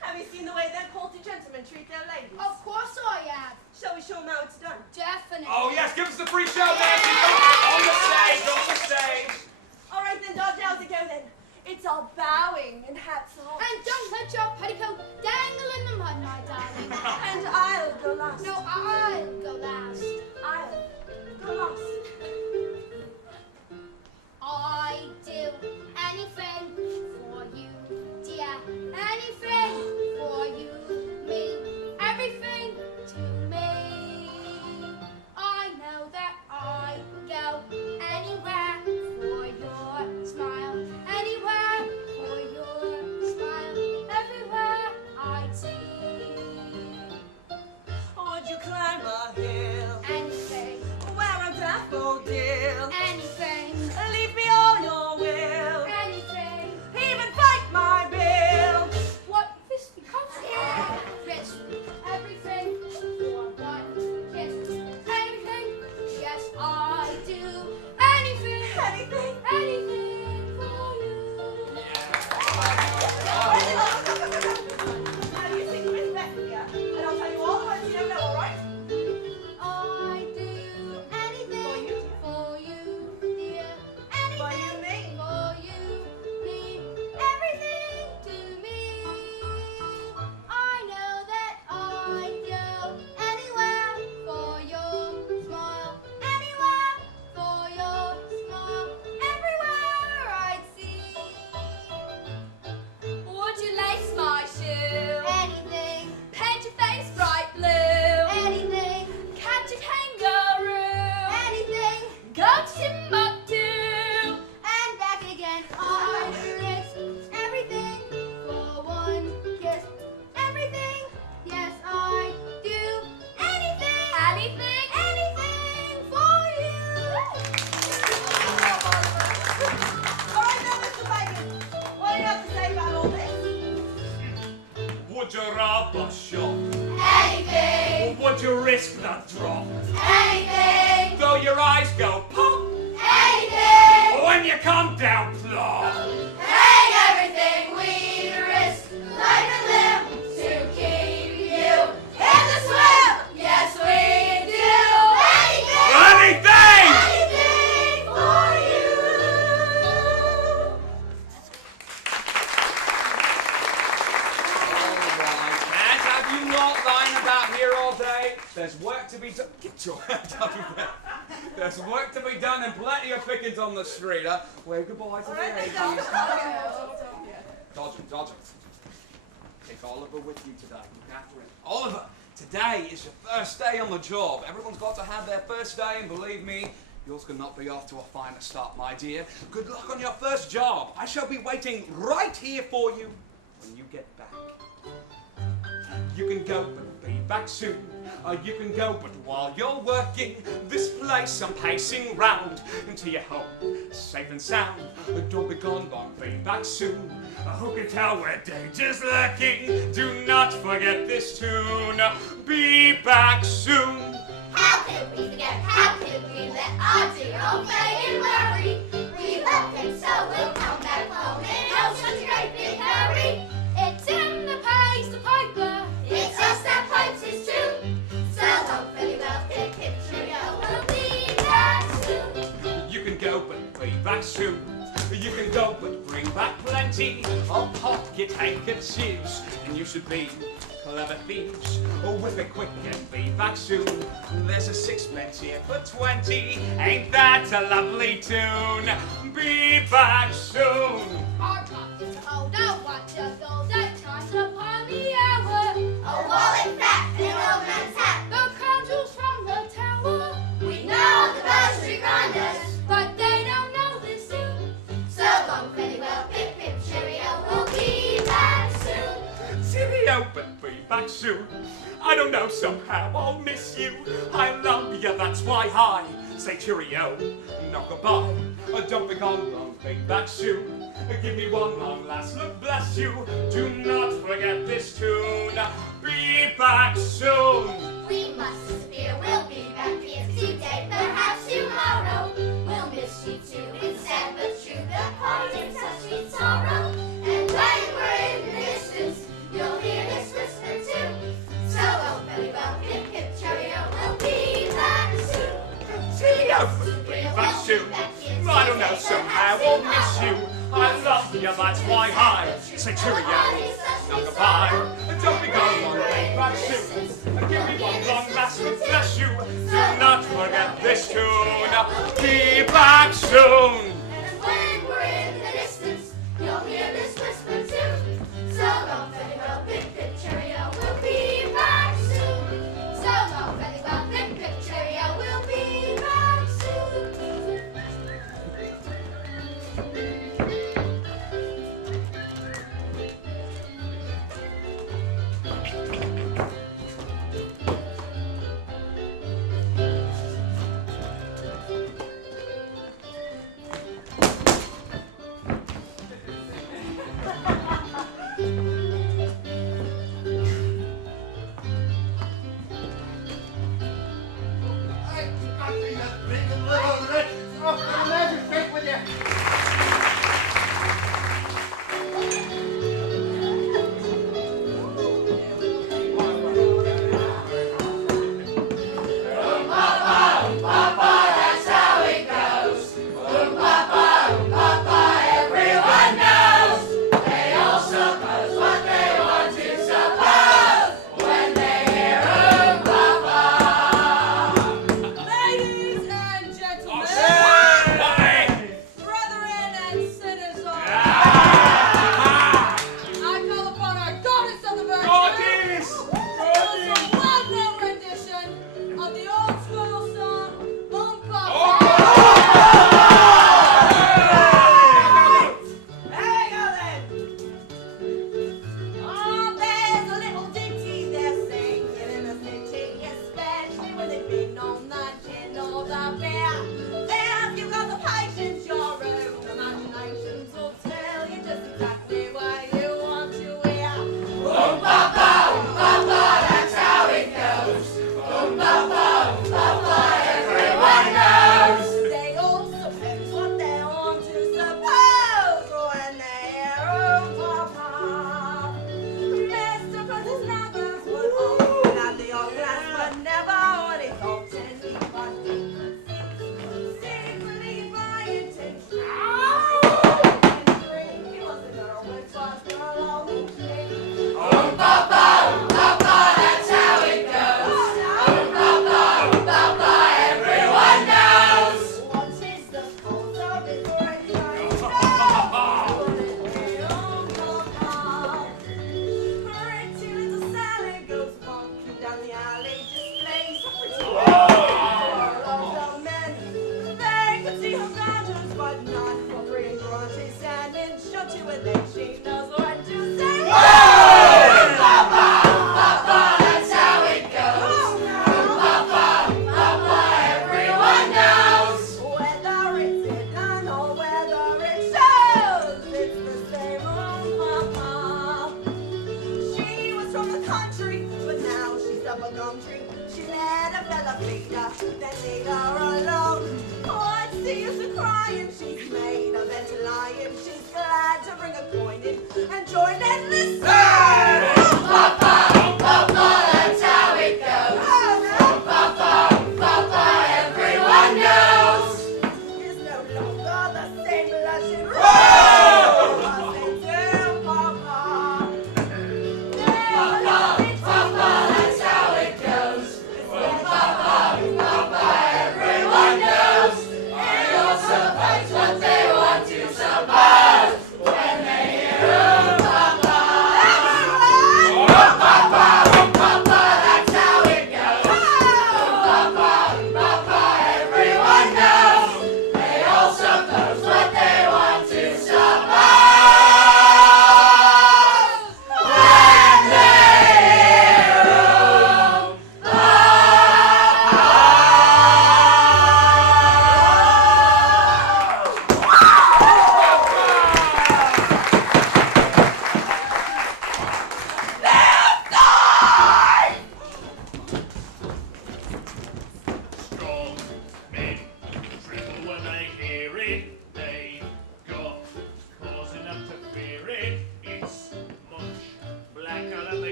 Have you seen the way their quality gentlemen treat their ladies? Of course I have. Shall we show them how it's done? Definitely. Oh, yes, give us the free show, Nancy. Come on the stage, on the stage. All right then, Dodge, how's it go then? It's all bowing and hats off. And don't let your petticoat dangle in the mud, my darling. And I'll go last. No, I'll go last. I'll go last. I do anything for you, dear. Anything for you, me. Everything to me. I know that I go anywhere for your smile. Anywhere for your smile. Everywhere I'd see. Would you climb a hill? Anything, Wear a daffodil? anything, Leave me all your will? anything. Even fight my bill? What this becomes here? Risk everything for one kiss. Anything, yes I do. Anything, Anything? anything for you. Now you sing with Bethia, and I'll tell you all the words you don't know, all right? I do anything for you, dear. For you, Anything me. for you, me. Everything to me. I know that I'd go anywhere for your smile. Anywhere for your smile. Everywhere I'd see. Would you lace my shoe? Anything, Paint your face bright blue? anything, Catch a kangaroo? anything. Go to Timbuktu? And back again, I risk everything for one kiss. Everything, yes I do. Anything, anything, anything for you. All right now, Mr. Bacon, what do you have to say about all this? Would you rob a shop? Anything, Or would you risk the drop? anything, Though your eyes go pop, anything. when you come down plop. Hang everything we risk like a limb to keep you in the swim. Yes, we do anything, Anything! anything for you. And have you not lying about here all day? There's work to be done. Get your hand out of there. There's work to be done and plenty of pickings on the street, huh? Wave goodbye to All the right then, ladies. Dodge. Dodger. Take Oliver with you today. Look after him. Oliver, today is your first day on the job. Everyone's got to have their first day, and believe me, yours could not be off to a finer start, my dear. Good luck on your first job. I shall be waiting right here for you when you get back. You can go, but be back soon. You can go, but while you're working this place, I'm pacing round into your home, safe and sound. Don't be gone long, be back soon. Who can tell where danger's lurking? Do not forget this tune. Be back soon. How could we forget? How could we let our dear old Fagin worry? We love him so we'll come back home in oh such a great big hurry. It's him that pays the piper. It's us that pipes his tune. So hopefully we'll pick him trio. We'll be back soon. You can go, but be back soon. You can go, but bring back plenty of pocket handkerchiefs. And you should be clever thieves. Oh, whip it quick and be back soon. There's a sixpence here for 20. Ain't that a lovely tune? Be back soon. Our clock is old, I watch a golden chime upon the hour. A wallet fat and an old man's hat. shoe. I don't know, somehow I'll miss you. I love you, that's why I say cheerio, not goodbye. Don't be gone long, big back shoe. Give me one long last look, bless you. Do not forget this tune. Be back soon. We must disappear, we'll be back here today, perhaps tomorrow. We'll miss you too, it's sad but true, the parting's such sweet sorrow. And when we're in the distance, you'll hear this whisper too. So long, very well, hip hip cheerio, we'll be back soon. Cheerio, be back soon. I don't know, somehow I'll miss you. I love you, that's why I say cheerio, not goodbye. Don't be gone long, be back soon. Give me one long last look, bless you. Do not forget this tune. Be back soon. And when we're in the distance, you'll hear this whisper too. So long, very well, pip pip cheerio, we'll be back soon. So long, very well, pip pip cheerio, we'll be back soon. Papa!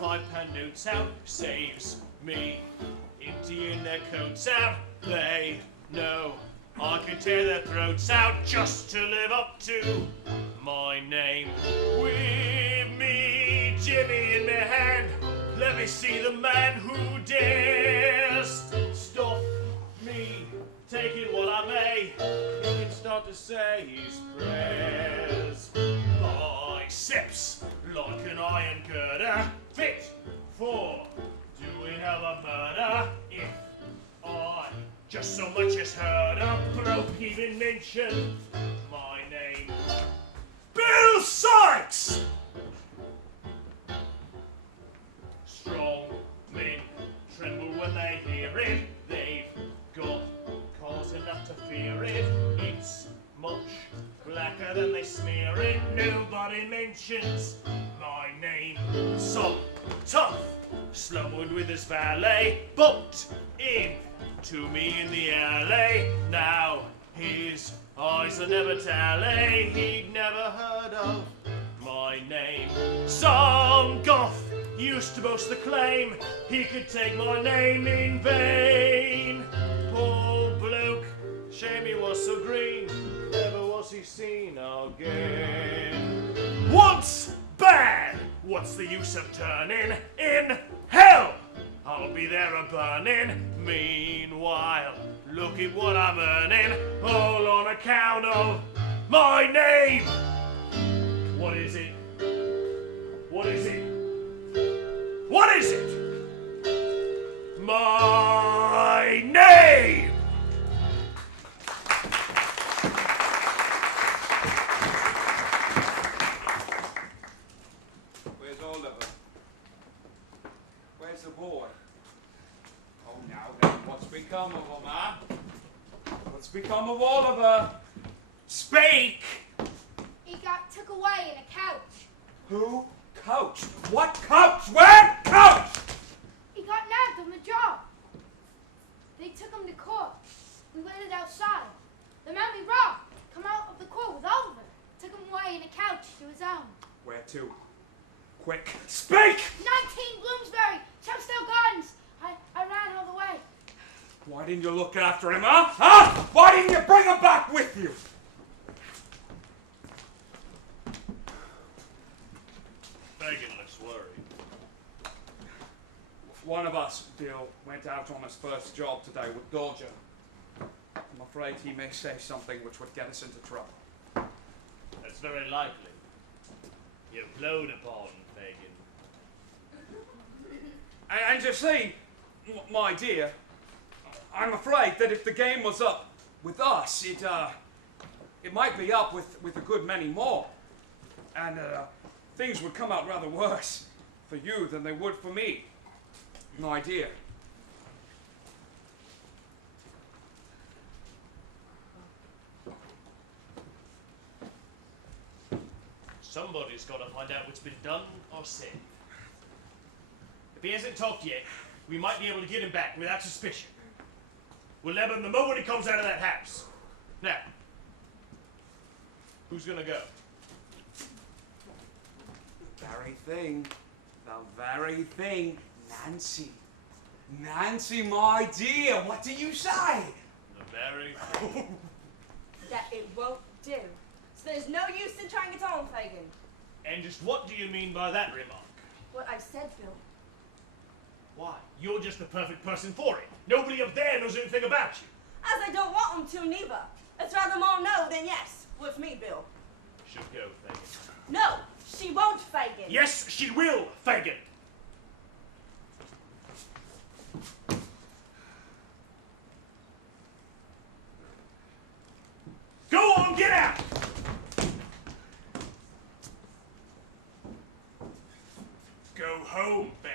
£5 notes out, saves me emptying their coats out. They know I can tear their throats out just to live up to my name. With me, Jimmy in my hand, let me see the man who dares stop me taking what I may. He can start to say his prayers. Biceps like an iron girder, fit for doing other murder. If I just so much as heard a bloke even mention my name, Bill Sykes! Strong men tremble when they hear it. They've got cause enough to fear it. It's much blacker than they smear it. Nobody mentions my name. Some tough slumbered with his valet, bumped in to me in the alley. Now his eyes will never tally. He'd never heard of my name. Some goth used to boast the claim he could take my name in vain. Poor bloke, shame he was so green, never was he seen again. Once bad, what's the use of turning? In hell, I'll be there a-burning. Meanwhile, look at what I'm earning, all on account of my name. What is it? What is it? What is it? My name! Where's Oliver? Where's the boy? Oh, now then, what's become of him, huh? What's become of Oliver? Speak! He got took away in a couch. Who? Coach? What coach? Where? Coach! He got nabbed on the job. They took him to court. We waited outside. The man we robbed come out of the court with Oliver. Took him away in a couch to his own. Where to? Quick, speak! 19 Bloomsbury, Chepstow Gardens. I ran all the way. Why didn't you look after him, huh? Huh? Why didn't you bring him back with you? Fagin looks worried. One of us, Bill, went out on his first job today with Dodger. I'm afraid he may say something which would get us into trouble. That's very likely. You're blown upon, Fagin. And you see, my dear, I'm afraid that if the game was up with us, it might be up with a good many more. And things would come out rather worse for you than they would for me, my dear. Somebody's got to find out what's been done or said. If he hasn't talked yet, we might be able to get him back without suspicion. We'll nab him the moment he comes out of that house. Now, who's gonna go? The very thing, Nancy. Nancy, my dear, what do you say? The very That it won't do. So there's no use in trying it on, Fagin. And just what do you mean by that remark? What I've said, Bill. Why? You're just the perfect person for it. Nobody up there knows anything about you. As I don't want them to, neither. It's rather more no than yes, with me, Bill. She'll go, Fagin. No, she won't, Fagin. Yes, she will, Fagin. Go on, get out! Go home, Ben.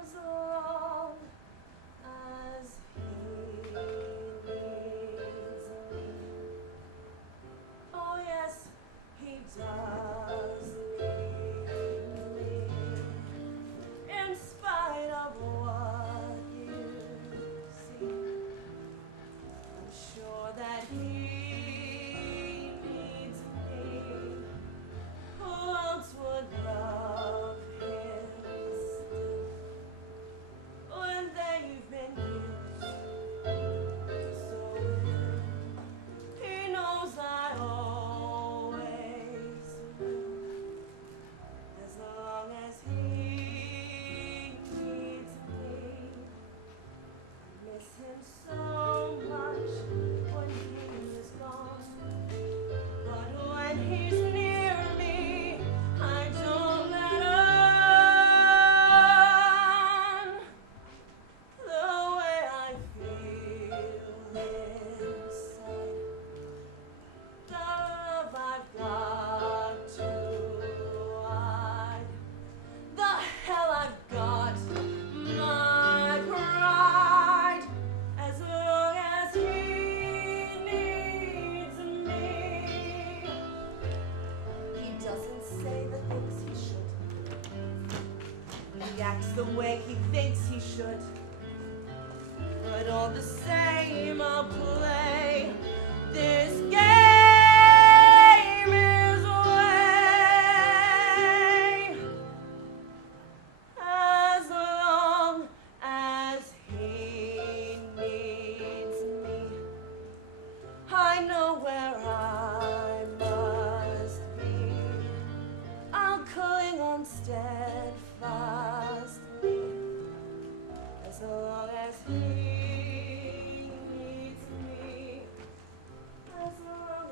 As long acts the way he thinks he should. But all the same, I'll play this game his way. As long as he needs me, I know where I must be. I'll cling on steadfastly, as long as he needs me, as long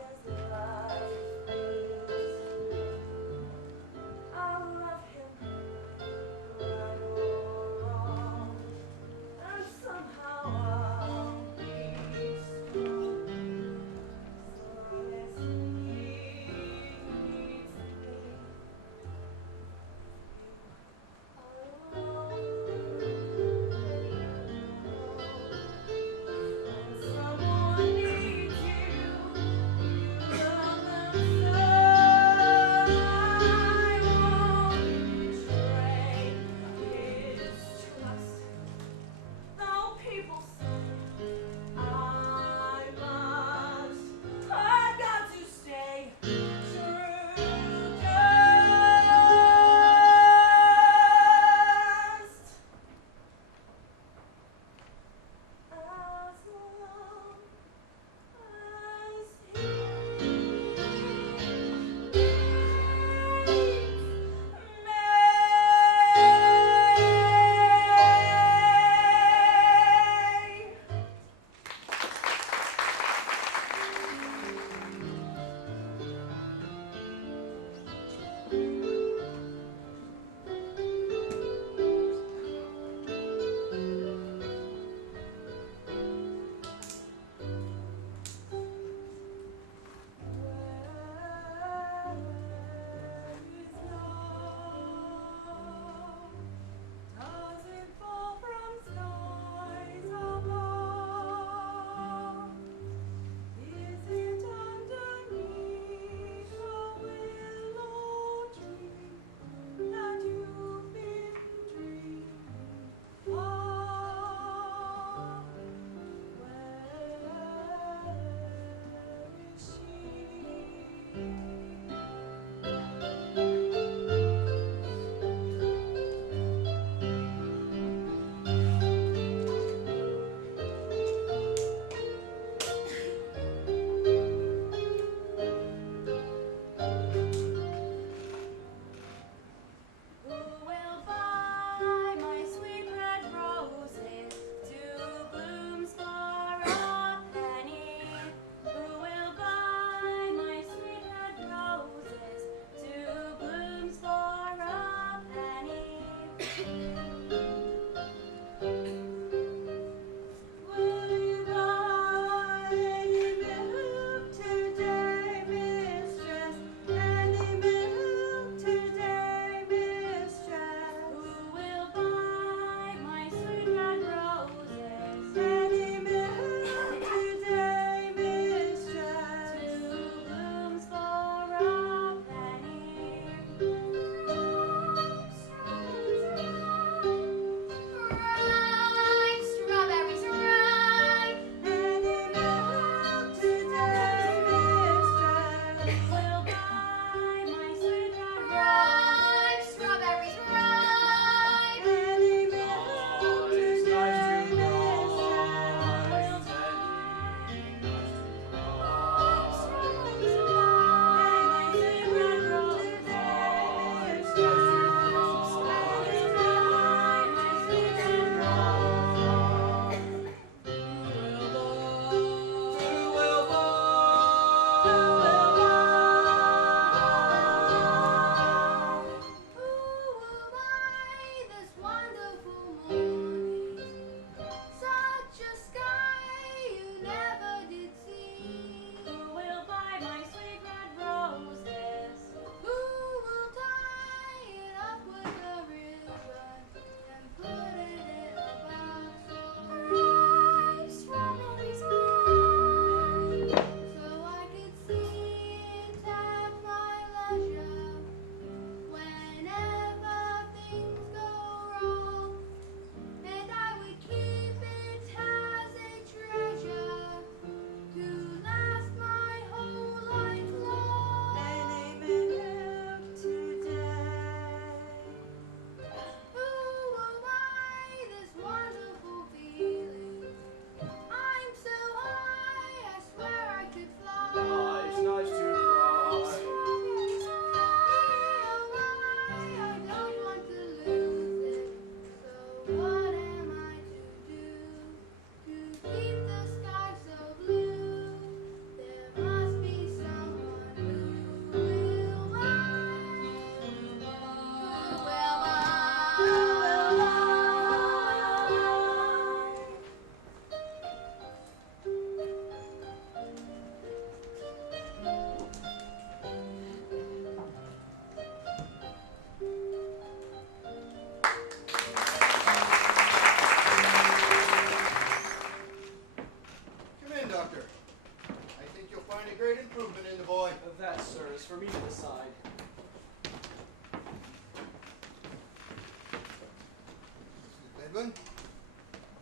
Bedouin.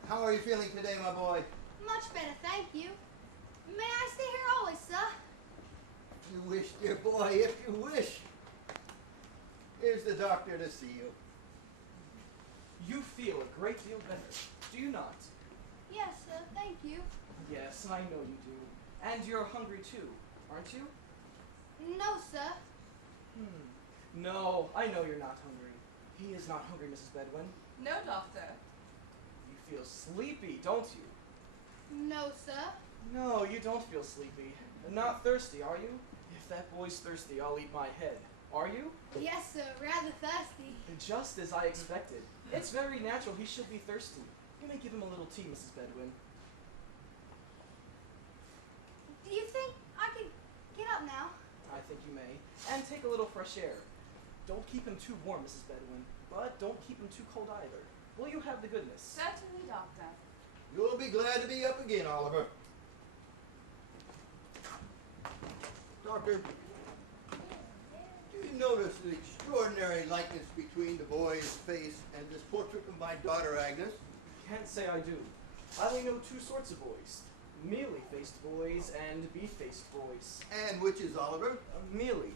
How are you feeling today, my boy? Much better, thank you. May I stay here always, sir? You wish, dear boy, if you wish. Here's the doctor to see you. You feel a great deal better, do you not? Yes, sir, thank you. Yes, I know you do. And you're hungry too, aren't you? No, sir. No, I know you're not hungry. He is not hungry, Mrs. Bedouin. No, doctor. You feel sleepy, don't you? No, sir. No, you don't feel sleepy. And not thirsty, are you? If that boy's thirsty, I'll eat my head. Are you? Yes, sir, rather thirsty. Just as I expected. It's very natural he should be thirsty. You may give him a little tea, Mrs. Bedouin. Do you think I could get up now? I think you may. And take a little fresh air. Don't keep him too warm, Mrs. Bedouin, but don't keep him too cold either. Will you have the goodness? Certainly, doctor. You'll be glad to be up again, Oliver. Doctor, do you notice the extraordinary likeness between the boy's face and this portrait of my daughter, Agnes? Can't say I do. I only know two sorts of boys. Mealy-faced boys and beef-faced boys. And which is Oliver? Mealy.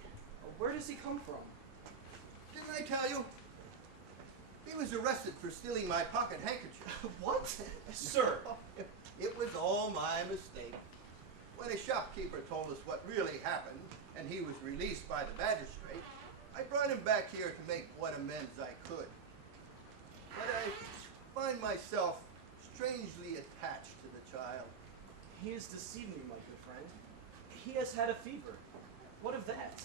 Where does he come from? Didn't I tell you? He was arrested for stealing my pocket handkerchief. What? Sir. It was all my mistake. When a shopkeeper told us what really happened, and he was released by the magistrate, I brought him back here to make what amends I could. But I find myself strangely attached to the child. He has deceived me, my good friend. He has had a fever. What of that?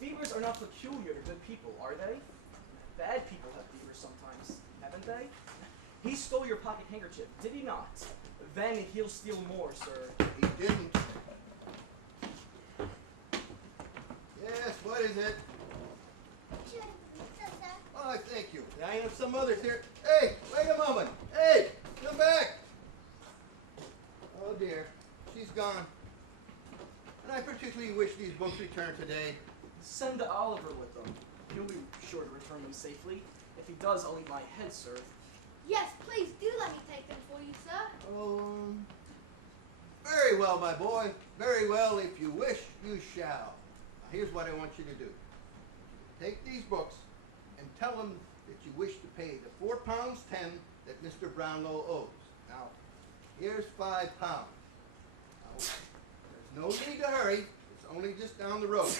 Fevers are not peculiar to good people, are they? Bad people have fevers sometimes, haven't they? He stole your pocket handkerchief, did he not? Then he'll steal more, sir. He didn't. Yes, what is it? Oh, thank you. I have some others here. Hey, wait a moment. Hey, come back. Oh dear, she's gone. And I particularly wish these books returned today. Send Oliver with them. He'll be sure to return them safely. If he does, I'll eat my head, sir. Yes, please do let me take them for you, sir. Oh, very well, my boy. Very well. If you wish, you shall. Now, here's what I want you to do. Take these books and tell them that you wish to pay the £4.10 that Mr. Brownlow owes. Now, here's £5. Now, there's no need to hurry. It's only just down the road.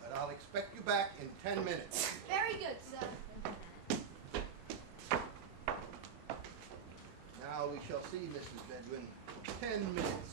But I'll expect you back in 10 minutes. Very good, sir. Now we shall see Mrs. Bedouin. 10 minutes.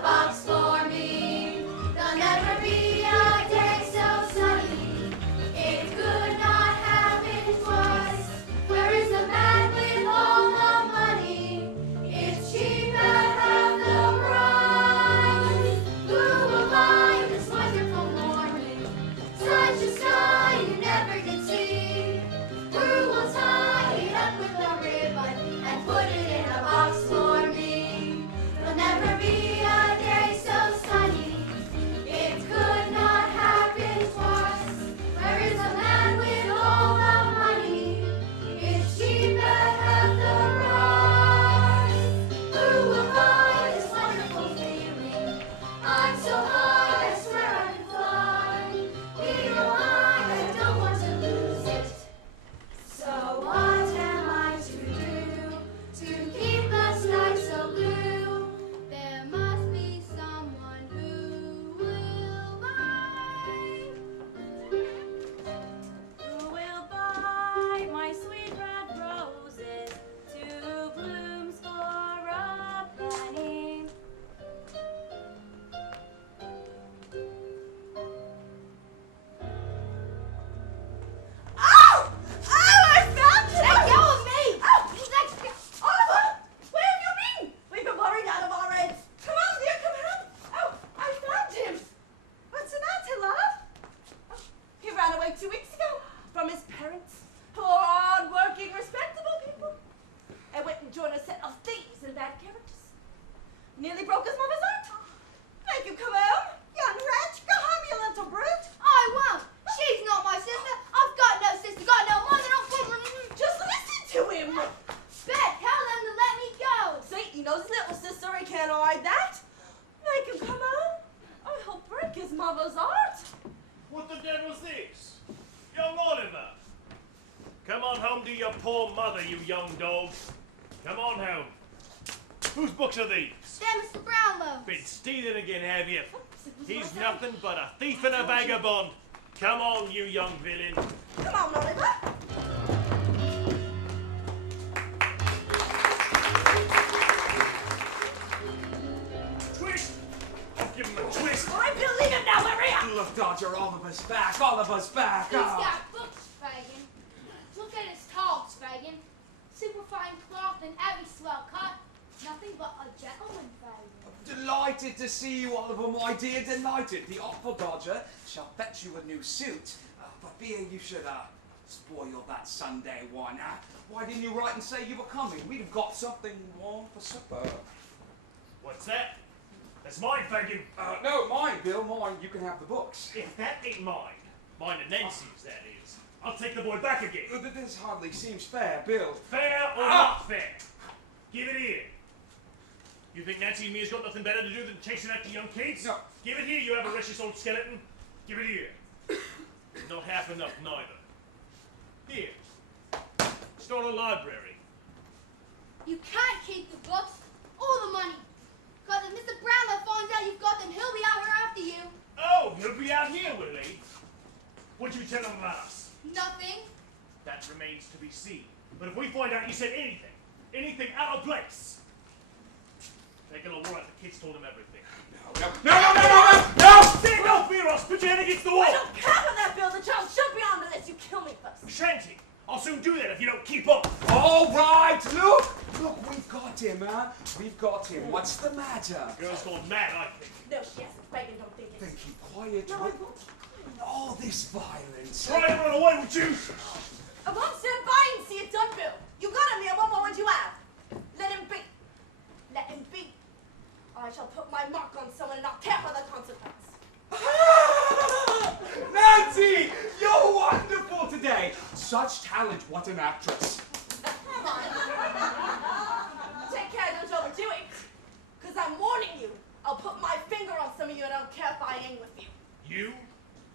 Box for me. and join a set of thieves and bad characters. Nearly broke his mother's heart. Make you come home, young wretch. Go home, you little brute. I won't. She's not my sister. I've got no sister, got no mother, no father. Just listen to him. Bet, tell them to let me go. See, he knows his little sister. He can't hide that. Make him come home, or he'll break his mother's heart. What the devil's this? Young Oliver! Come on home to your poor mother, you young dog. Come on home. Whose books are these? They're Mr. Brownlow. Been stealing again, have you? He's nothing but a thief and a vagabond. Come on, you young villain. Come on, Oliver. Twist! I'll give him a twist. I believe him now, Maria. Look, Dodger, Oliver's back. Oliver's back. He's Ah. got books, Fagin. Look at his togs, Fagin. Superfine cloth and every swell cut. Nothing but a gentleman, Fagin. Delighted to see you, Oliver, my dear. Delighted. The awful Dodger shall fetch you a new suit. But fear you should spoil that Sunday one. Why didn't you write and say you were coming? We'd have got something warm for supper. What's that? That's mine, Fagin. No, mine, Bill. Mine. You can have the books. If that ain't mine and Nancy's, that is, I'll take the boy back again. This hardly seems fair, Bill. Fair or not fair? Give it here. You think Nancy and me has got nothing better to do than chasing after young kids? No. Give it here, you avaricious old skeleton. Give it here. Not half enough, neither. Here. Store a library. You can't keep the books or the money. Because if Mr. Brownlow finds out you've got them, he'll be out here after you. Oh, he'll be out here, will he? What'd you tell him about us? Nothing. That remains to be seen. But if we find out you said anything out of place, make it all right. The kids told him everything. No! Say no, Feros! Put your head against the wall! I don't care for that, Bill. The child should be on the list. You kill me first. Shanty! I'll soon do that if you don't keep up! All right, look, we've got him, huh? We've got him. What's the matter? The girl's gone mad, I think. No, she hasn't. Fagin, don't think it. Then keep quiet. No, I won't. All this violence. Try to run away with you! I won't stand by and see it done, Bill. You got him here. What more would you have? Let him be. Let him be. I shall put my mark on someone and not care for the consequence. Nancy, you're wonderful today. Such talent. What an actress. Take care, don't overdo it. Because I'm warning you. I'll put my finger on some of you and I don't care if I ain't with you. You?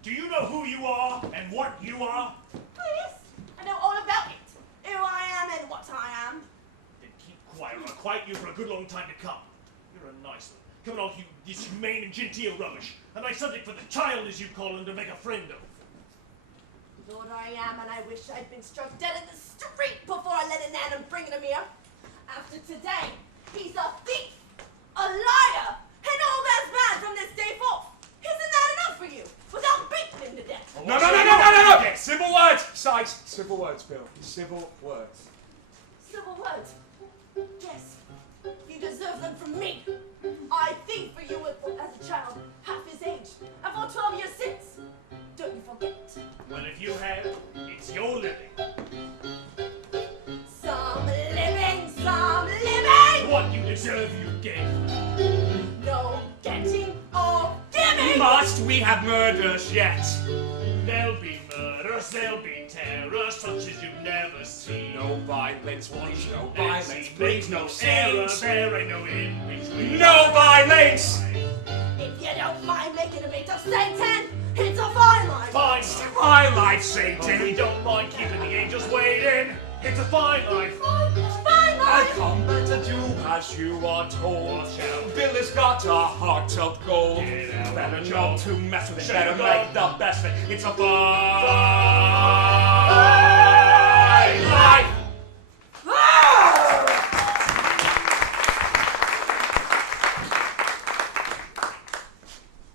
Do you know who you are and what you are? Please. I know all about it. Who I am and what I am. Then keep quiet or I'll quiet you for a good long time to come. You're a nice one. Coming off you this humane and genteel rubbish. A nice subject for the child, as you call him, to make a friend of. Lord, I am, and I wish I'd been struck dead in the street before I let an Adam bring him here. After today, he's a thief, a liar, and all that's bad from this day forth. Isn't that enough for you? Without beating him to death. No. Yes, civil words. Size. Civil words, Bill. Civil words. Civil words. Yes, you deserve them from me. I thieved for you as a child, half his age, and for 12 years since. Don't you forget. Well, if you have, it's your living. Some living, some living. What you deserve, you get. No getting or giving. Must we have murders yet? There'll be murders, there'll be terror, such as you've never seen. No violence, please. No Nancy, violence, please. No error, scenes. there ain't no in between. No violence. If you don't mind making a bait of Satan, it's a fine line. Fine. My life, And Satan. we don't mind keeping the angels waiting. It's a fine life. Fine I line. come better do as you are told. Watch out. Bill has got a heart of gold. Get out Better of not the to mess with it. Shut Better up. make the best of it. It's a fine life.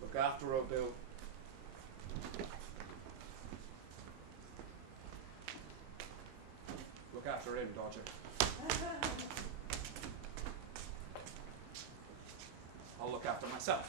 Look after her, Bill. Look after him, Dodger. I'll look after myself.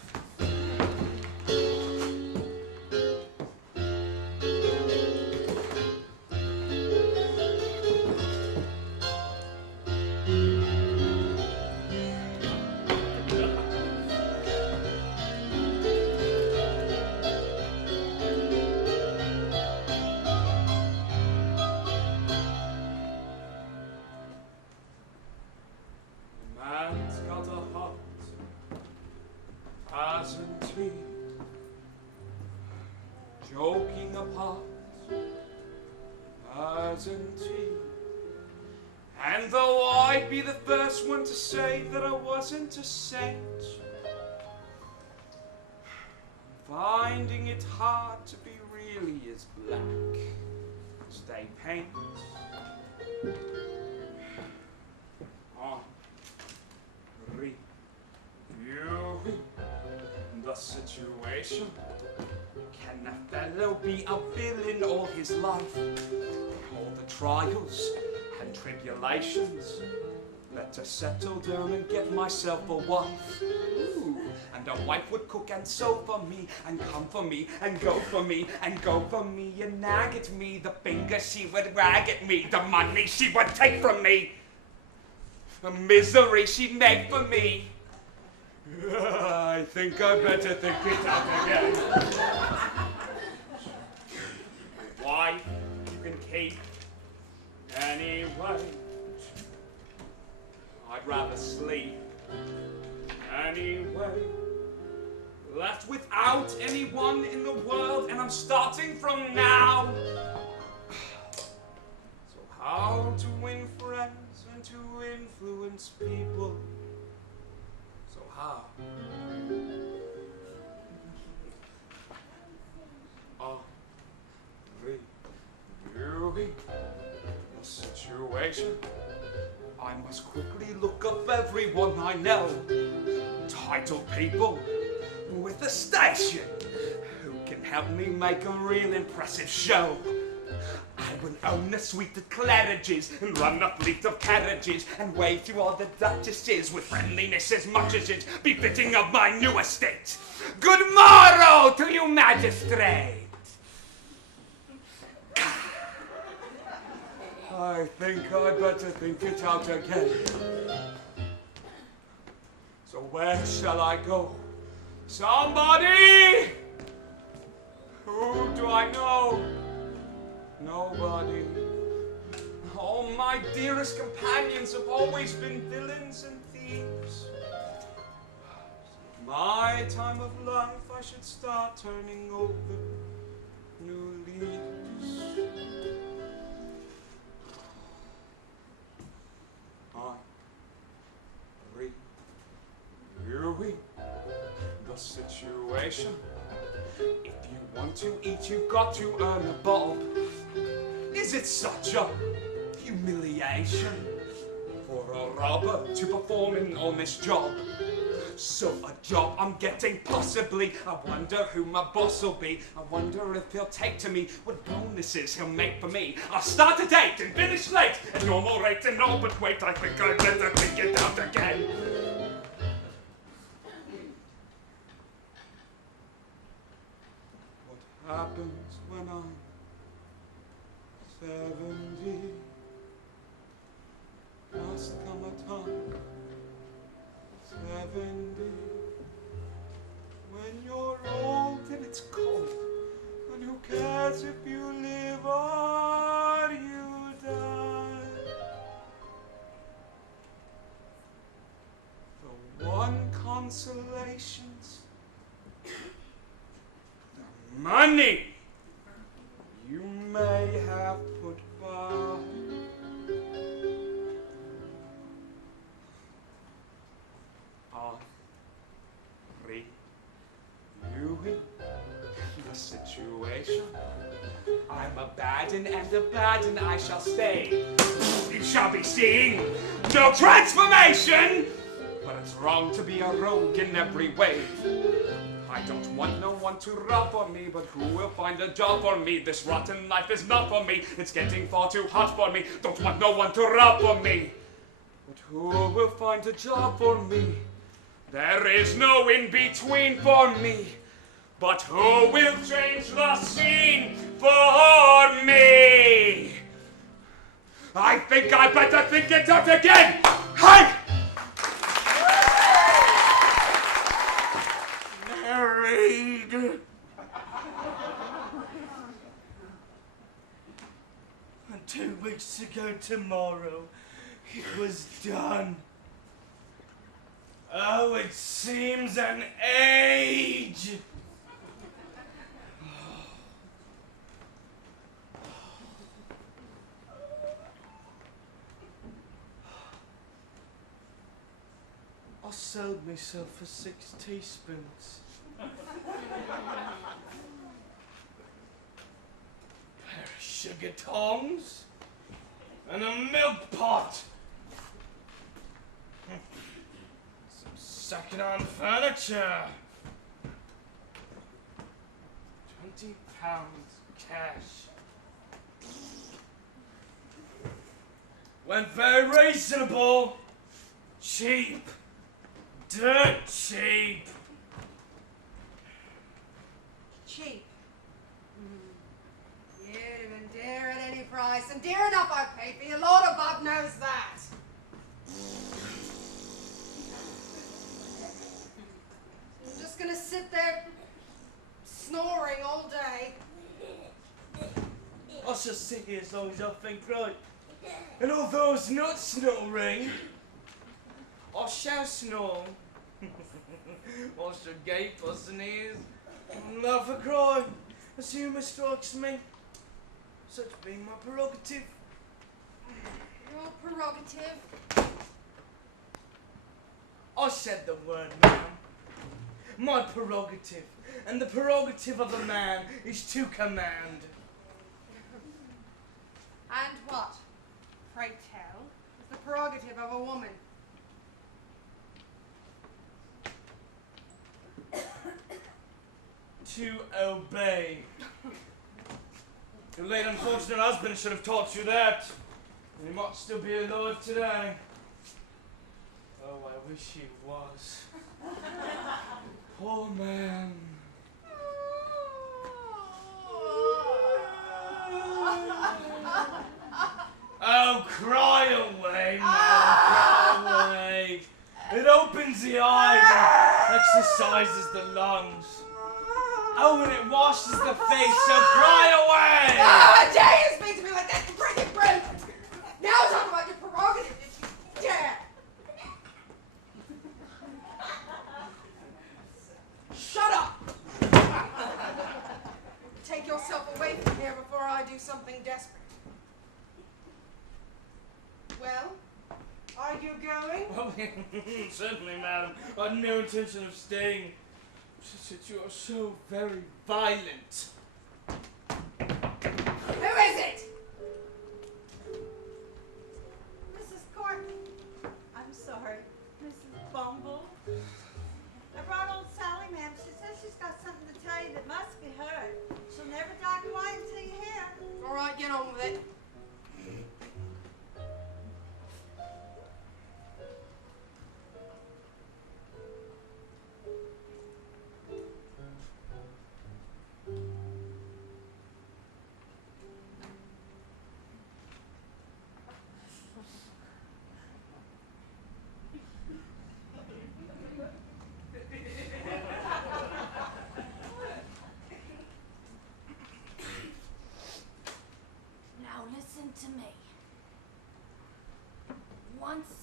And though I'd be the first one to say that I wasn't a saint, finding it hard to be really as black as they paint. Reviewing the situation. Can a fellow be a villain all his life? All the trials and tribulations. Better settle down and get myself a wife. Ooh, and a wife would cook and sew for me, and come for me, and go for me, and go for me, and nag at me. The finger she would wag at me, the money she would take from me, the misery she'd make for me. I think I better think it out again. Wife you can keep anyway. I'd rather sleep anyway. Left without anyone in the world, and I'm starting from now. So how to win friends and to influence people? So how? Reviewing the situation. I must quickly look up everyone I know. Titled people with a station who can help me make a real impressive show. I will own the suite of Claridge's and run a fleet of carriages and wave to all the duchesses with friendliness as much as it's befitting of my new estate. Good morrow to you, magistrate. I think I better think it out again. So where shall I go? Somebody! Who do I know? Nobody. All my dearest companions have always been villains and thieves. My time of life, I should start turning over new leaves. Reviewing the situation. If you want to eat, you've got to earn a bob. Is it such a humiliation for a robber to perform an honest job? So a job I'm getting possibly. I wonder who my boss will be. I wonder if he'll take to me, what bonuses he'll make for me. I'll start a date and finish late at normal rate and all, but wait, I think I better think it out again. What happens when I'm 70? Must come a time 70 when you're old and it's cold, and who cares if you live or you die? The one consolation's the money you may have put by. Reviewing the situation. I'm a bad and a bad and I shall stay. You shall be seeing no transformation, but it's wrong to be a rogue in every way. I don't want no one to rob for me, but who will find a job for me? This rotten life is not for me. It's getting far too hot for me. Don't want no one to rob for me, but who will find a job for me? There is no in-between for me, but who will change the scene for me? I think I better think it out again! Hi! Married. And 2 weeks ago tomorrow, it was done. Oh, it seems an age. I sold myself for 6 teaspoons. Pair of sugar tongs and a milk pot. Some second-hand furniture. £20 cash. Went very reasonable. Cheap. Dirt cheap. Cheap. You'd have been dear at any price, and dear enough I paid for you. Lord above knows that. I'm just gonna sit there snoring all day. I shall sit here as long as I think right. And although it's not snoring, I shall snore. I shall gape or sneeze, laugh or cry, as humour strikes me. Such being my prerogative. Your prerogative. I said the word, ma'am. My prerogative. And the prerogative of a man is to command. And what, pray tell, is the prerogative of a woman? To obey. Your late unfortunate husband should have taught you that. And he might still be alive today. Oh, I wish he was. Poor man. Oh, cry away, man, cry away. It opens the eyes and exercises the lungs. Oh, and it washes the face, so cry away! Ah, dare you speak to me like that, you freaking brute! Now talk about your prerogative, if you dare! Shut up! Take yourself away from here before I do something desperate. Well, are you going? Oh, certainly, madam. I had no intention of staying. Just that you are so very violent. Who is it? Mrs. Courtney. I'm sorry. Mrs. Bumble. I brought old Sally, ma'am. She says she's got something to tell you that must be heard. She'll never die quiet until you hear. All right, get on with it. Now listen to me. Once,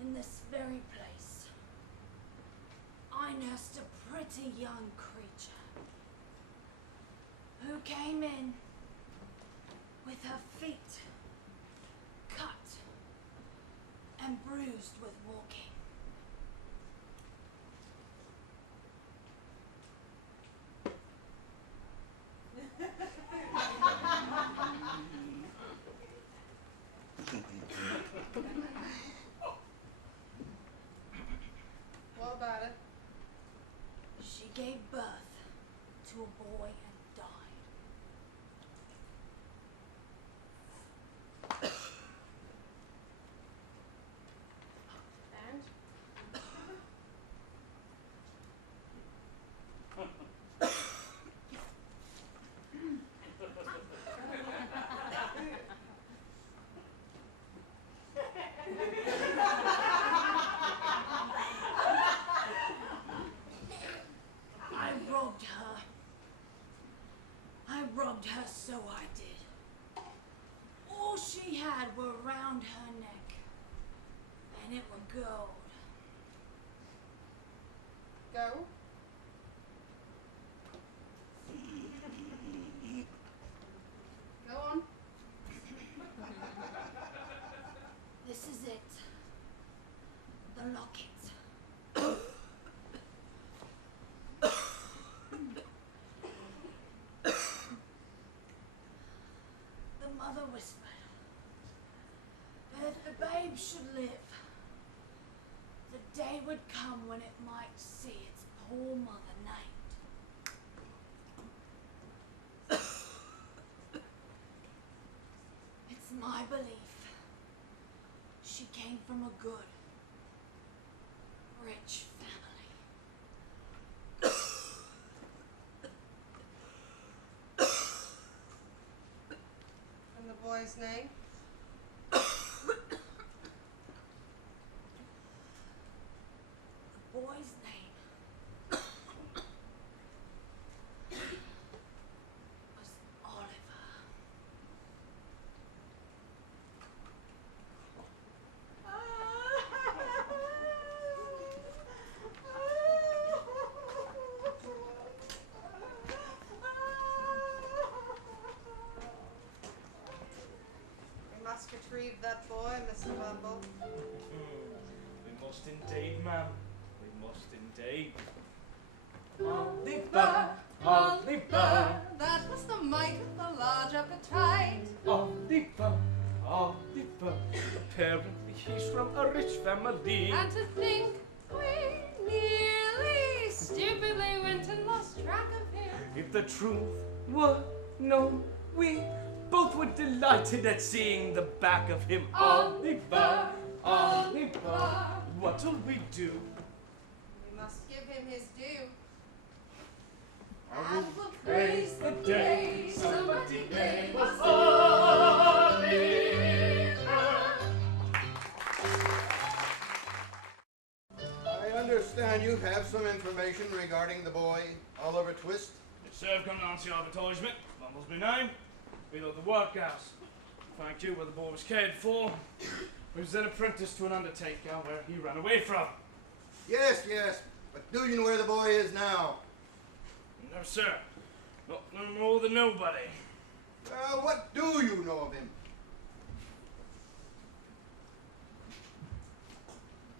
in this very place, I nursed a pretty young creature who came in with her feet cut and bruised with walking. What about it? She gave birth to a boy and died. And? I robbed her, so I did. All she had were around her neck, and it were gold. Go. Go on. This is it. The locket. mother whispered that if the babe should live, the day would come when it might see its poor mother named. It's my belief she came from a good, rich family. And the boy's name? The boy's name was Oliver. We must retrieve that boy, Mr. Bumble. We must indeed, ma'am. We must indeed. Oliver, Oliver, that was the mite with the large appetite. Oliver, Oliver. Apparently he's from a rich family. And to think we nearly stupidly went and lost track of him. If the truth were known, we both were delighted at seeing the back of him. Oliver, Oliver. What'll we do? We must give him his due. And we'll praise the day somebody gave us Oliver. I understand you have some information regarding the boy, Oliver Twist. Yes, sir, I've come to answer your advertisement. Bumble's my name. We love the workhouse. Thank you, where the boy was cared for. He was then apprenticed to an undertaker where he ran away from. Yes, yes, but do you know where the boy is now? No, sir. Not no more than nobody. What do you know of him?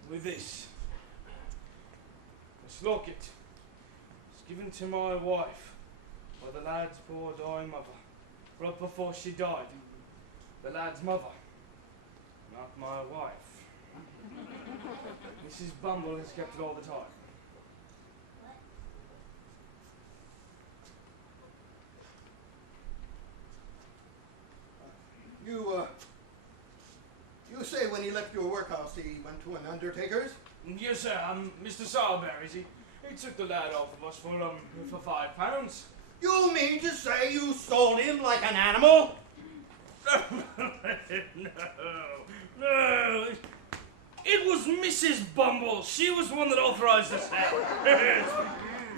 With this locket. It's given to my wife by the lad's poor dying mother. Right before she died. The lad's mother. Not my wife. Mrs. Bumble has kept it all the time. You say when he left your workhouse he went to an undertaker's? Yes, sir. Mr. Sawberry's. He took the lad off of us for £5. You mean to say you sold him like an animal? No. It was Mrs. Bumble. She was the one that authorized the sale.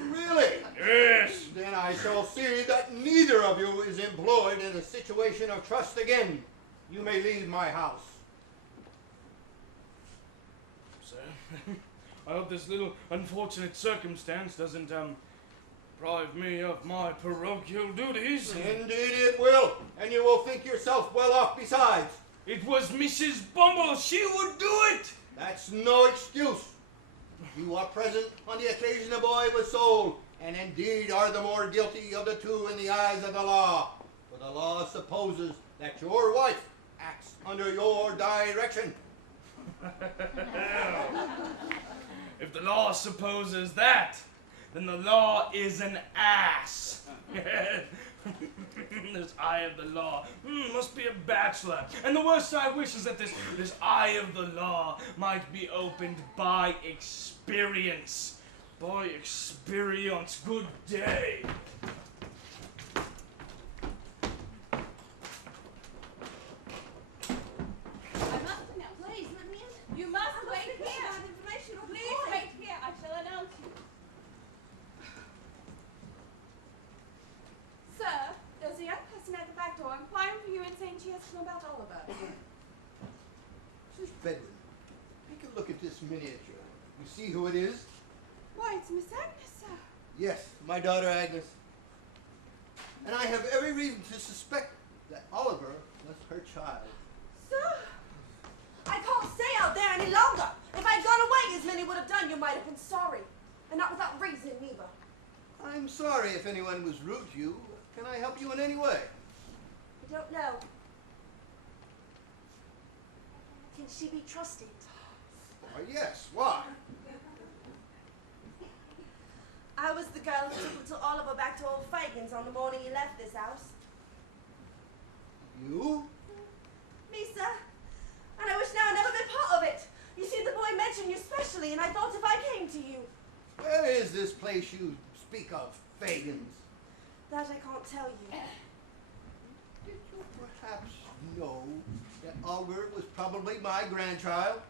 Really? Yes. Then I shall see that neither of you is employed in a situation of trust again. You may leave my house. Sir, I hope this little unfortunate circumstance doesn't deprive me of my parochial duties. Indeed it will, and you will think yourself well off besides. It was Mrs. Bumble. She would do it. That's no excuse. You are present on the occasion the boy was sold, and indeed are the more guilty of the two in the eyes of the law. For the law supposes that your wife acts under your direction. If the law supposes that, then the law is an ass. This eye of the law must be a bachelor. And the worst I wish is that this eye of the law might be opened by experience. By experience. Good day. I must announce. Please, let me in. You must wait here. Please wait here. I shall announce you. Sir, there's a young person at the back door inquiring for you and saying she has to know about Oliver. Mrs. Bedwin, take a look at this miniature. You see who it is? Why, it's Miss Agnes, sir. Yes, my daughter Agnes. And I have every reason to suspect that Oliver was her child. Sir, I can't stay out there any longer. If I'd gone away as many would have done, you might have been sorry. And not without reason, neither. I'm sorry if anyone was rude to you. Can I help you in any way? I don't know. Can she be trusted? Why, yes. Why? I was the girl who took little Oliver back to old Fagin's on the morning he left this house. You? Me, sir. And I wish now I'd never been part of it. You see, the boy mentioned you specially, and I thought if I came to you. Where is this place you speak of, Fagin's? That I can't tell you. Did you perhaps know that Oliver was probably my grandchild?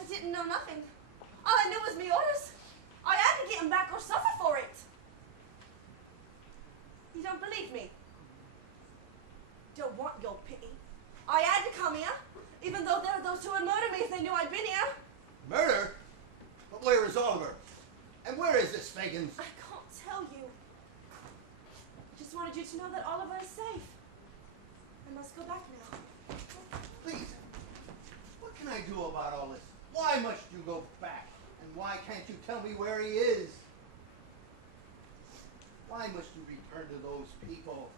I didn't know nothing. All I knew was me orders. I had to get him back or suffer for it. You don't believe me? Don't want your pity. I had to come here, even though there are those who would murder me if they knew I'd been here. Murder? But where is Oliver? And where is this Fagin's? I can't tell you. Just wanted you to know that Oliver is safe. I must go back now. Please, what can I do about all this? Why must you go back? And why can't you tell me where he is? Why must you return to those people?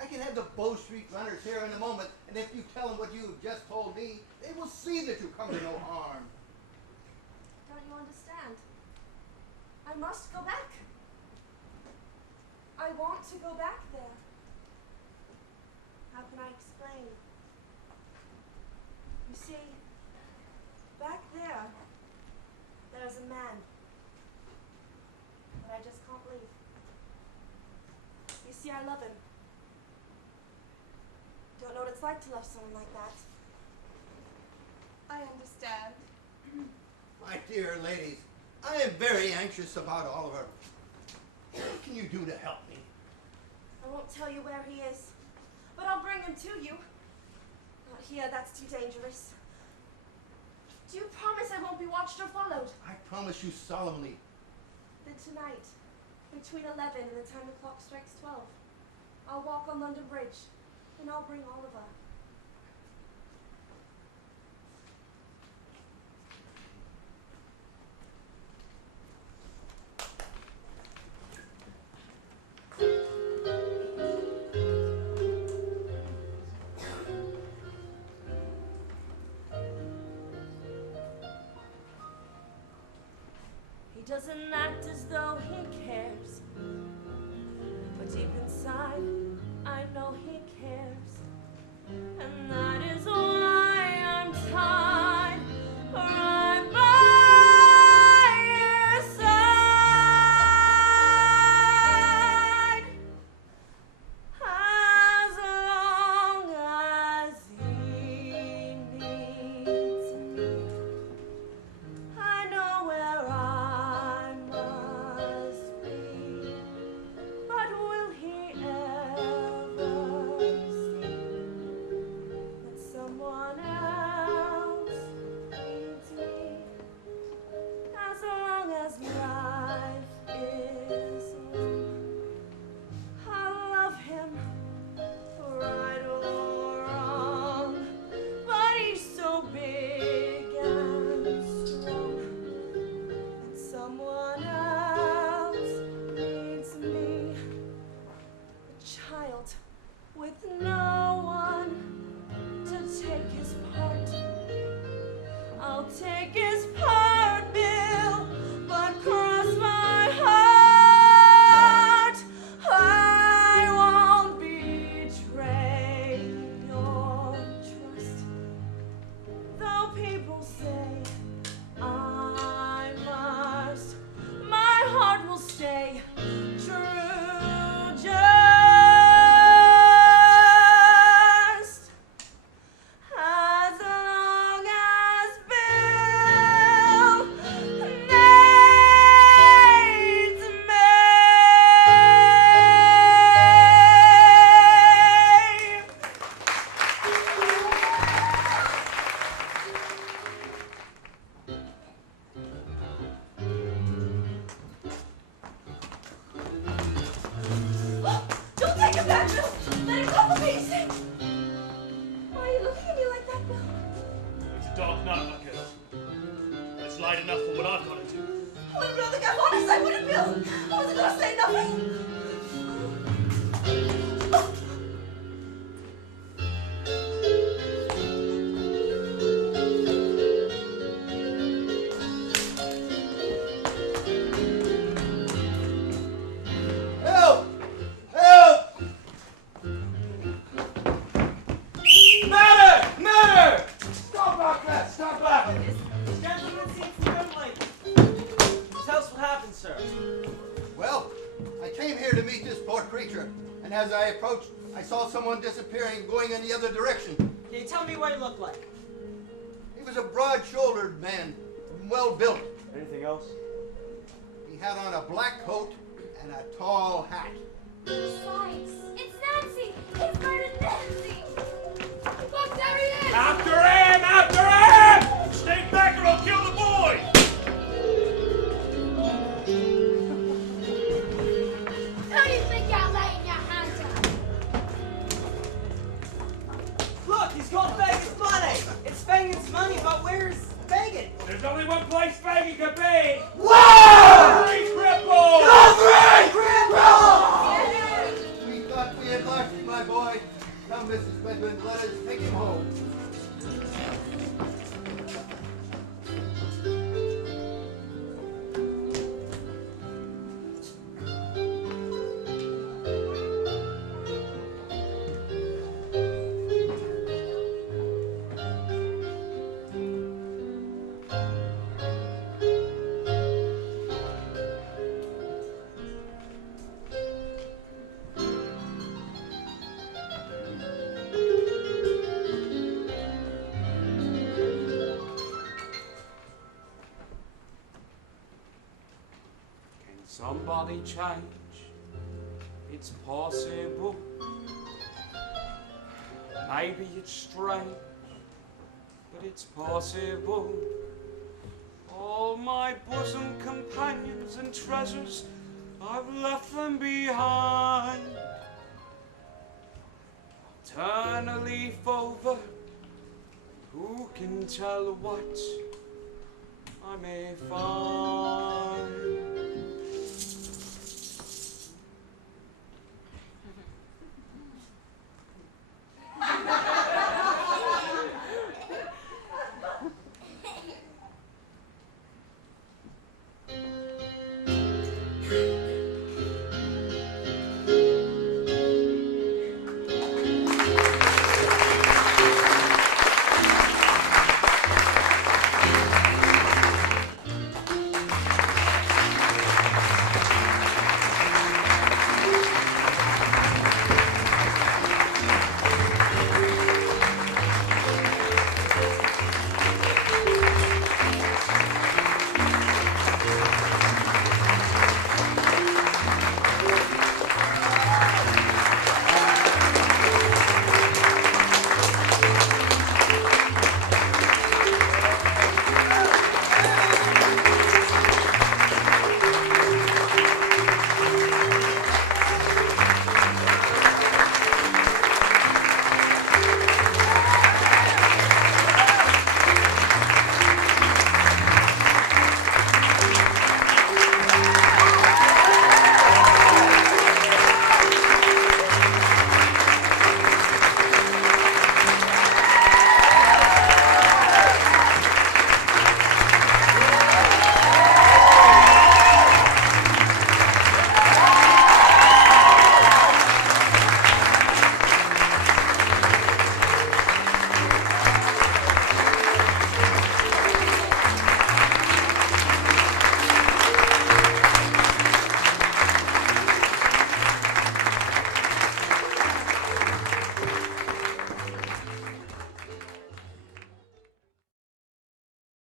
I can have the Bow Street runners here in a moment, and if you tell them what you have just told me, they will see that you come to no harm. Don't you understand? I must go back. I want to go back there. How can I explain? You see, back there's a man. But I just can't leave. You see, I love him. Don't know what it's like to love someone like that. I understand. My dear ladies, I am very anxious about Oliver. What can you do to help me? I won't tell you where he is, but I'll bring him to you. Not here, that's too dangerous. Do you promise I won't be watched or followed? I promise you solemnly. Then tonight, between 11 and the time the clock strikes 12, I'll walk on London Bridge, and I'll bring Oliver. He doesn't act as though he cares, but deep inside, I know he cares, and that is why I'm tied right by his side. As long as he needs me, I know where I must be. But will he ever see that someone else needs me? As long as life is long, I love him, right or wrong. But he's so big and strong that someone else needs me. A child with no one to take his part. I'll take his part, Bill, but cross my heart. I won't betray your trust, though people say I must. My heart will stay true, just as long as Bill needs me. Don't take him back, Bill! Let him go for Pete's sake! Why are you looking at me like that, Bill? It's a dark night, my girl. It's light enough for what I've got to do. I wouldn't Bill think I wanted, I wouldn't, Bill! I wasn't gonna say nothing! and as I approached, I saw someone disappearing, going in the other direction. Can you tell me what he looked like? He was a broad-shouldered man, well-built. Anything else? He had on a black coat and a tall hat. Besides, it's Nancy! It's murdered Nancy! Look, there he is! After him! After him! Stay back or I'll kill the boy! Who do you think you're laying your hands on? Look, he's got Fagan's money. It's Fagan's money, but where's Fagan? There's only one place Faggy could be! Whoa! Three cripples! We thought we had lost you, my boy. Come, Mrs. Bedwin, let us take him home. Somebody change, it's possible. Maybe it's strange, but it's possible. All my bosom companions and treasures, I've left them behind. I'll turn a leaf over, who can tell what I may find?